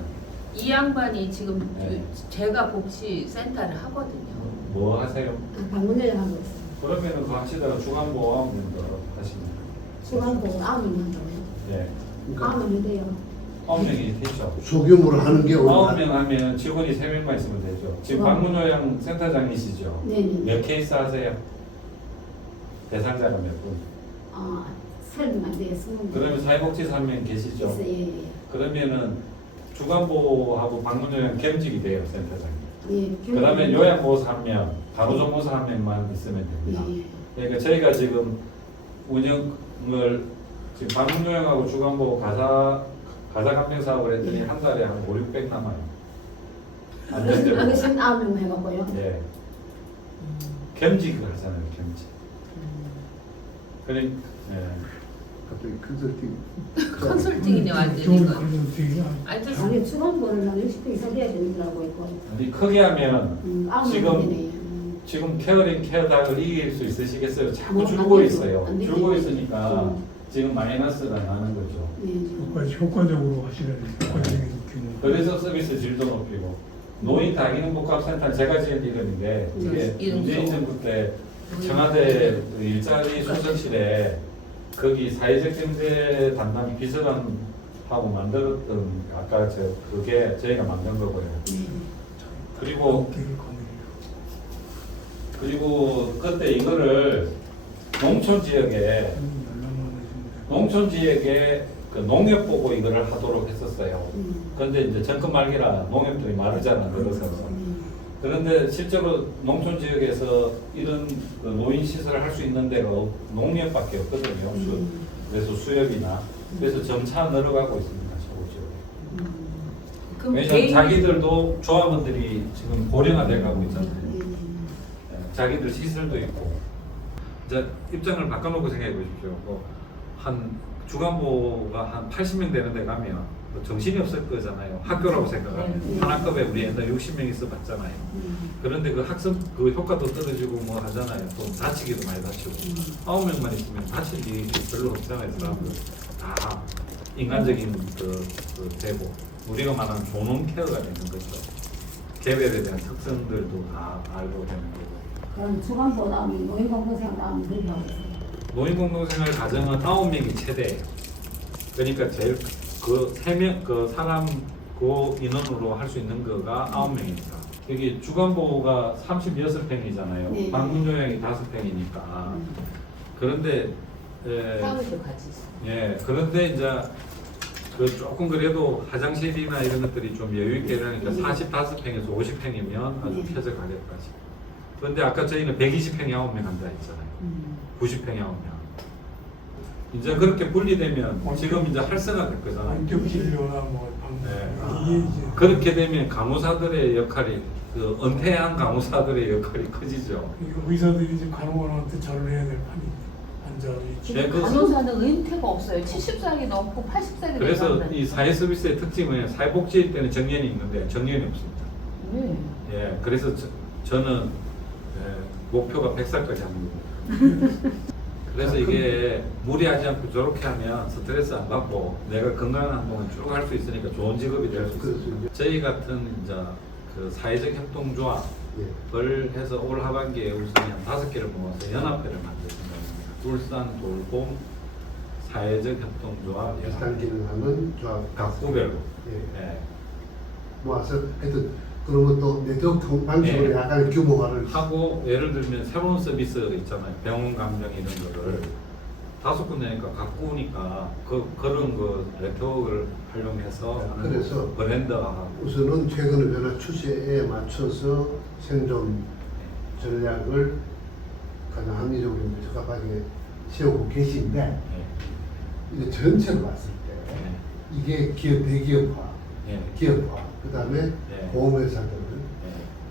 이 양반이 지금 네. 제가 복지 센터를 하거든요. 뭐 하세요? 방문을 하고 있어요. 그러면은 그 하시다가 주간보와 한번더 하시면. 중간고 9명만 더요. 예. 그러니까 9명이 돼요. 9명이 되죠. 소규모로 하는 게 9명 하면 직원이 3명만 있으면 되죠. 지금 어. 방문요양 센터장이시죠? 네네. 몇 케이스 하세요? 대상자가 몇 분? 아, 설명 안 되겠습니다. 그러면 사회복지사 한 명 계시죠? 예, 예. 그러면은 주간보하고 방문요양 겸직이 돼요, 센터장이. 예. 그 다음에 요양보호사 한 명, 간호조무사 한 명만 있으면 됩니다. 예, 예. 그러니까 저희가 지금 운영을 지금 방문요양하고 주간보호 가사감정 사업을 했더니 한 달에 한 5, 600 남아요. 안전대로. 어르신 9명 해봤고요. 예. 겸직을 하잖아요, 겸직. 그러니 예. 갑자기 컨설팅. 컨설팅이네 완전히 좋은 이거. 컨설팅이야. 아니 저 아니, 중간고를 한 60분 이상 돼야 되는 줄 알고 있고. 아니 크게 하면 9명 지금 되네. 지금 케어닭을 이길 수 있으시겠어요? 자꾸 뭐, 줄고 안 되죠. 있어요. 안 되죠. 줄고 있으니까 음. 지금 마이너스가 나는 거죠. 효과적으로 하시려면 효과적인 규모. 그래서 서비스 질도 높이고 노인 다기능복합센터 제가 지은 이름인데 이게 이름도. 문재인 정부 때 청와대 그 일자리 수석실에 거기 사회적 경제 담당 비서관하고 만들었던 아까 그게 저희가 만든 거고요. 그리고 그때 이거를 농촌 지역에 그 농협 보고 이거를 하도록 했었어요. 그런데 이제 정권 말기라 농협들이 마르잖아, 늘어서서. 그런데 실제로 농촌 지역에서 이런 그 노인 시설을 할 수 있는 데가 농협밖에 없거든요. 그래서 수협이나 그래서 점차 늘어가고 있습니다, 서구 지역에. 그럼 왜냐면 개인 자기들도 조합원들이 지금 고령화돼 가고 있잖아요. 자기들 시설도 있고. 이제 입장을 바꿔놓고 생각해 보십시오. 한 주간보가 한 80명 되는 데 가면 뭐 정신이 없을 거잖아요. 학교라고 생각하면 한 학급에 우리 옛날 60명 있어 봤잖아요. 그런데 그 학습 그 효과도 떨어지고 뭐 하잖아요. 또 다치기도 많이 다치고 9명만 있으면 다칠 일이 별로 없잖아요. 사람들 다 인간적인 그 되고 우리가 말하는 존엄 케어가 되는 거죠. 개별에 대한 특성들도 다 알고 되는 거고. 그럼 중간고 다음에 노인공동생 다음에 그렇게 하고 있어요. 노인공동생활 가정은 9명이 최대예요. 그러니까 제일 그 3명 그 사람 그 인원으로 할 수 있는 거가 9명이니까. 여기 주간보호가 36평이잖아요. 네. 방문요양이 5평이니까. 그런데 사무실 같이 있어. 예, 그런데 이제 그 조금 그래도 화장실이나 이런 것들이 좀 여유 있게 되니까 45평에서 50평이면 아주 쾌적하겠다. 그런데 아까 저희는 120평에 9명 앉아 있잖아요. 90평에 9명. 이제 그렇게 분리되면 지금 이제 활성화될 거잖아요. 원격 진료나 뭐 네. 이게 이제 그렇게 되면 간호사들의 역할이 그 은퇴한 간호사들의 역할이 커지죠. 의사들이 이제 간호원한테 절을 해야 될 판이 앉아 네, 그- 간호사는 은퇴가 없어요. 70살이 넘고 80살이 그래서 이 사회 서비스의 특징은 사회복지일 때는 정년이 있는데 정년이 없습니다. 네. 예, 그래서 저는 목표가 100살까지 하는 겁니다. 그래서 이게 무리하지 않고 저렇게 하면 스트레스 안 받고 내가 건강한 한동안 쭉 할 수 있으니까 좋은 직업이 될 수 있어요. 저희 같은 이제 그 사회적 협동조합을 예. 해서 올 하반기에 울산에 한 5개를 모아서 연합회를 만들 생각입니다. 울산 돌봄 사회적 협동조합 비슷한 연합회. 기능하는 조합 각구별로. 예. 예. 모아서 하여튼 그러면 또 네트워크 방식으로 네. 약간 규모화를 하고 예를 들면 새로운 서비스 있잖아요. 병원 감정 이런 거를 5군데니까 가꾸니까 그런 그 네트워크를 활용해서 하는 그래서 브랜드화하고 우선은 최근의 변화 추세에 맞춰서 생존 전략을 가장 합리적으로 적합하게 세우고 계신데 예. 이제 전체로 봤을 때 예. 이게 기업 대기업화, 예. 기업화, 그 다음에 예. 보험회사들의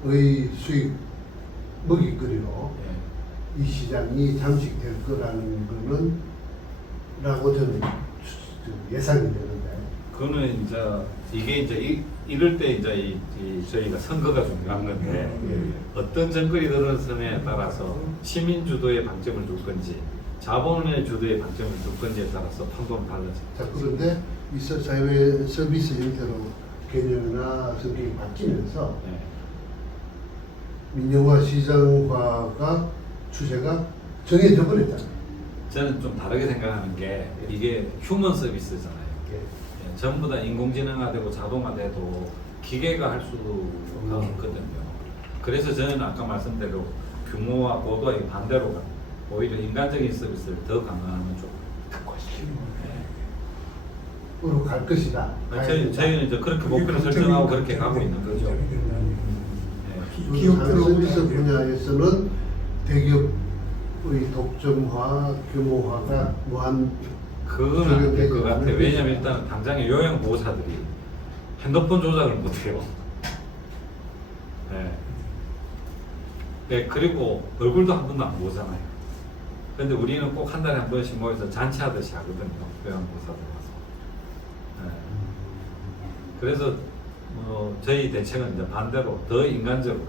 예. 수익 먹이거리로 예. 이 시장이 잠식될 거라는 거는 라고 저는 예상이 되는데. 그거는 이제 이게 이제 이럴 때 이제 저희가 선거가 중요한 건데 어떤 정권이 들어서냐에 따라서 시민 주도의 방점을 둘 건지 자본의 주도의 방점을 둘 건지에 따라서 판도는 달라져요. 자, 그런데 이 사회 서비스 형태로 개념이나 성격이 바뀌면서 네. 민영화 시장화가 추세가 정해져 버렸잖아요. 저는 좀 다르게 생각하는 게 이게 휴먼 서비스잖아요. 예, 전부 다 인공지능화되고 자동화돼도 기계가 할 수가 없거든요. 그래서 저는 아까 말씀대로 규모와 고도와 이 반대로 가요. 오히려 인간적인 서비스를 더 강화하는 쪽. 으로 갈 것이다. 저희는 이제 그렇게 목표를 설정하고 그렇게 가고 있는 거죠. 예. 기업 서비스 분야에서는 대기업의 독점화, 규모화가 무한 그건 안 될 것 같아요. 왜냐면 일단 당장에 요양보호사들이 핸드폰 조작을 못해요. 네. 네, 그리고 얼굴도 한 번도 안 보잖아요. 근데 우리는 꼭 한 달에 한 번씩 모여서 잔치하듯이 하거든요. 요양보호사들 와서. 네. 그래서 저희 대책은 이제 반대로 더 인간적으로,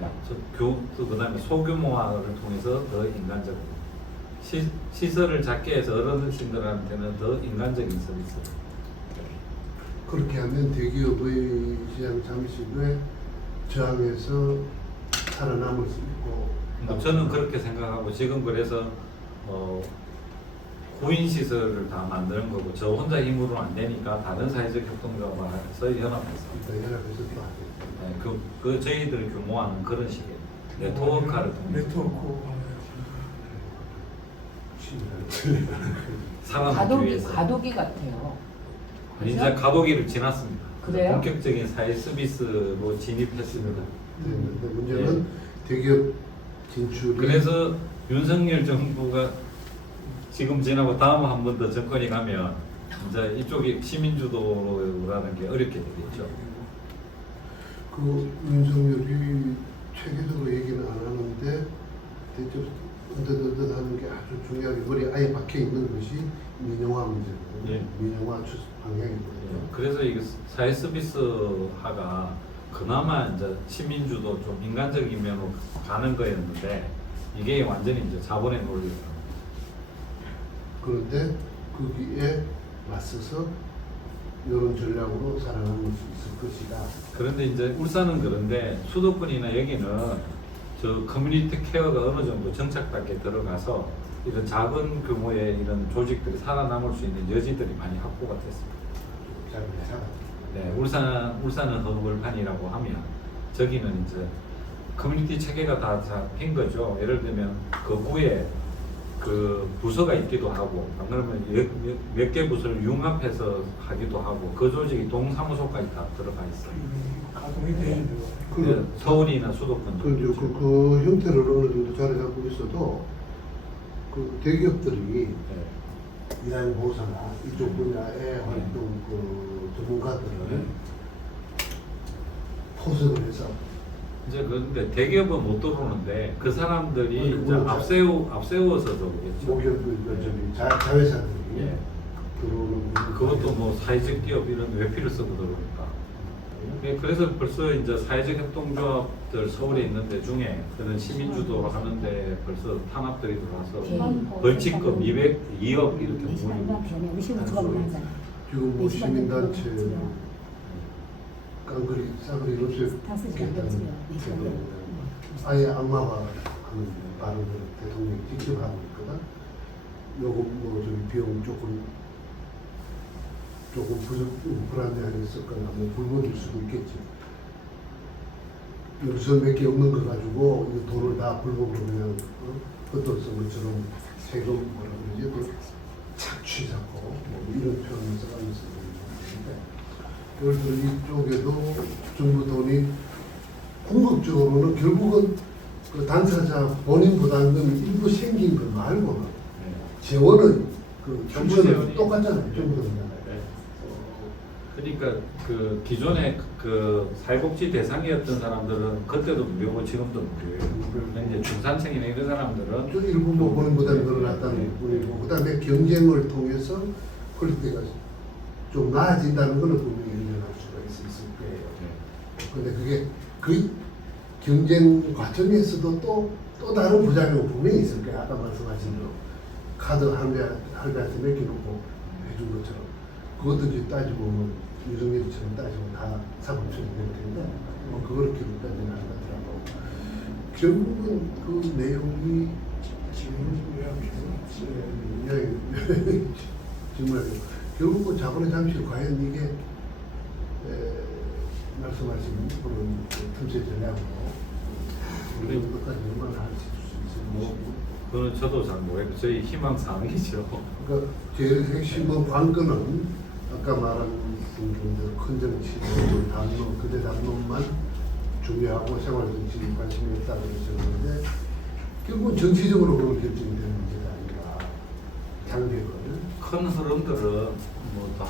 네. 또 그다음에 소규모화를 통해서 더 인간적으로. 시설을 작게 해서 어르신들한테는 더 인간적인 서비스. 그렇게 하면 대기업의 시장 잠식에 저항해서 살아남을 수 있고. 저는 그렇게 생각하고 지금 그래서 구인 시설을 다 만드는 거고 저 혼자 힘으로는 안 되니까 다른 사회적 협동조합에서 연합해서 연합해서 또 하죠. 그 저희들 규모화는 그런 식이에요. 네트워크를 통해서 네트워크 사람을 위해서. 과도기 같아요. 아니, 이제 과도기를 지났습니다. 그래요? 본격적인 사회 서비스로 진입했습니다. 근데 문제는 대기업 진출이. 그래서 윤석열 정부가 지금 지나고 다음 한 번 더 정권이 가면 이제 이쪽이 시민주도라는 게 어렵게 되겠죠. 그 윤석열이 체계적으로 얘기는 안 하는데 대체 언뜻언뜻 하는 게 아주 중요하게 머리에 아예 박혀 있는 것이 민영화 문제거든요. 예. 민영화 방향이거든요. 그래서 이 사회 서비스화가 그나마 이제 시민주도 좀 인간적인 면으로 가는 거였는데 이게 완전히 이제 자본의 논리로. 그런데 거기에 맞서서 이런 전략으로 살아남을 수 있을 것이다. 그런데 이제 울산은 그런데 수도권이나 여기는 저 커뮤니티 케어가 어느 정도 정착답게 들어가서 이런 작은 규모의 이런 조직들이 살아남을 수 있는 여지들이 많이 확보가 됐습니다. 잘 살아. 네, 울산은 허벌판이라고 하면 저기는 이제 커뮤니티 체계가 다 잡힌 거죠. 예를 들면 그 구에 그 부서가 있기도 하고, 안 그러면 몇 개 부서를 융합해서 하기도 하고, 그 조직이 동사무소까지 다 들어가 있어요. 가동이 되는 네, 서울이나 수도권. 그 형태를 어느 정도 자리 잡고 있어도 그 대기업들이 네. 이란 보호사나 이쪽 분야의 활동 그 전문가들을 포섭을 해서 이제 그런데 대기업은 못 들어오는데 그 사람들이 이제 물론 앞세워서 오겠죠. 목욕 자회사들이 예. 들어오는 그것도 뭐 사회적 기업 이런 외피를 쓰고 들어오니까. 예, 그래서 벌써 이제 사회적 협동조합들 서울에 있는 데 중에 그런 시민주도로 하는데 벌써 탄압들이 들어와서 벌칙금 200, 2억 이렇게 모으고 지금 뭐 시민단체 깡그리 싸그리 요새 아예 악마화하는 발언을 대통령이 직접 하고 있거든. 요거 뭐 저기 비용 조금 불안정하게 있었거나 뭐 불거질 수도 있겠지. 여기서 몇 개 없는 거 가지고 이 돈을 다 불법으로 그냥 헛돈 쓴 것처럼 세금 뭐라 그러지? 그 착취 잡고 뭐 이런 표현을 써가면서 예를 들어 이쪽에도 정부 돈이 궁극적으로는 결국은 그 당사자 본인 부담금 일부 생긴 거 말고는 재원은 그 정부 출처는 재원이 똑같잖아요. 정부 돈. 그러니까 그 기존에 그 사회복지 대상이었던 사람들은 그때도 무료고 지금도 무료예요. 이제 중산층이나 이런 사람들은 저 일부 뭐 보는보다는 늘어났다는 부분이고 그다음에 경쟁을 통해서 퀄리티가 좀 나아진다는 것을 분명히 인정할 수가 있을 거예요. 근데 그게 그 경쟁 과정에서도 또 다른 부작용이 분명히 있을 거예요. 아까 말씀하신 대로 카드 할배한테 맡겨놓고 해준 것처럼 그것도 이제 따지고 뭐 유정일처럼 따지고 다 사법처리 될 텐데 뭐 그걸 기록까지는 안 하더라고. 결국은 그 내용이 정말 결국은 자본의 잠실 과연 이게 말씀하신 그런 틈새 전략으로 우리 끝까지 얼마나 할수 있을지 뭐 그거는 저도 잘 모르겠고 저희 희망 사항이죠. 그러니까 제일 핵심은 관건은 아까 말한 대로 큰 정치, 담론, 그대 담론만 중요하고 생활 정치에 관심이 있다고 하셨는데 결국은 정치적으로 그런 결정이 되는 문제가 아닌가. 장벽을. 큰 흐름들은 뭐 다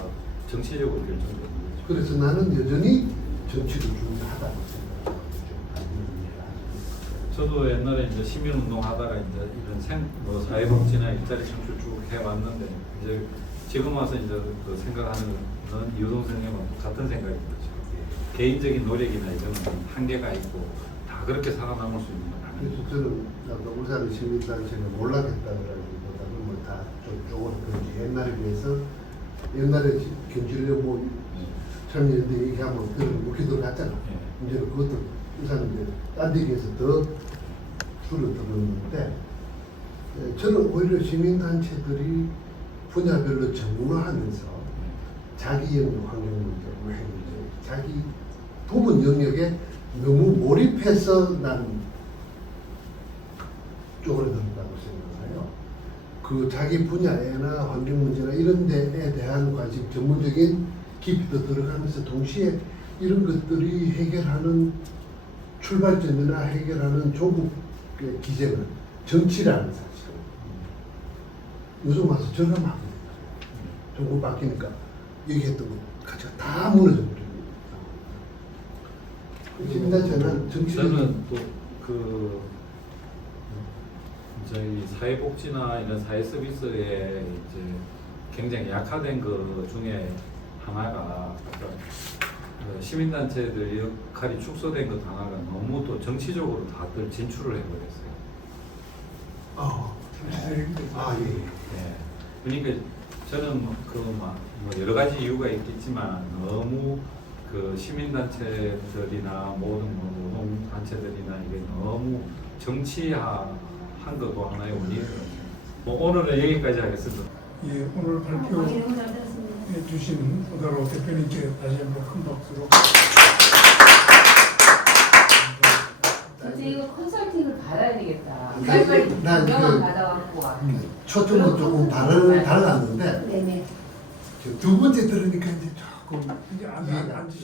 정치적으로 결정되는 거죠. 그래서 나는 여전히 정치도 중요하다고 생각하죠. 저도 옛날에 이제 시민운동 하다가 이제 이런 뭐 사회복지나 일자리 창출 쭉 해왔는데 이제 지금 와서 이제 그 생각하는 건 이호동 선생님하고 같은 생각인 거죠. 개인적인 노력이나 이런 건 한계가 있고 다 그렇게 살아남을 수 있는 건 아니에요. 그래서 저는 아까 울산 시민단체가 몰락했다라기보다는 뭐 다 쪽으로 그런지 옛날에 비해서 옛날에 경질력 뭐 참여연대 얘기하면 그런 목회들 갔잖아. 이제 그것도 울산인데 딴 데 비해서 더 줄어들었는데 저는 오히려 시민단체들이 분야별로 전문화하면서 자기 영역 환경 문제, 뭐 핵 문제, 자기 부문 영역에 너무 몰입해서 난 쪼그러든다고 생각해요. 그 자기 분야나 환경 문제나 이런 데에 대한 관심, 전문적인 깊이도 들어가면서 동시에 이런 것들이 해결하는 출발점이나 해결하는 조국의 기제는 정치라는 사실. 요즘 와서 절감하고 정부 바뀌니까 얘기했던 것 같이 다 무너져버립니다. 시민단체는 정치 저는 또 그 저희 사회복지나 이런 사회 서비스에 이제 굉장히 약화된 그 중에 하나가 시민단체들 역할이 축소된 것 하나가 너무 또 정치적으로 다들 진출을 해버렸어요. 예. 네. 그러니까 저는 뭐 여러 가지 이유가 있겠지만 너무 그 시민단체들이나 모든 노동단체들이나 이게 너무 정치화한 것도 하나의 원인이라고 생각합니다. 뭐 오늘은 여기까지 하겠습니다. 예, 오늘 발표해 너무 잘 들었습니다. 주신 오다로 대표님께 다시 한번 큰 박수로. 이제 이거 컨설팅을 받아야 되겠다. 네, 빨리빨리 난 명함 그- 받아갖고 와. 초점은 조금 달랐는데 네네. 두 번째 들으니까 이제 조금 이제 앉으시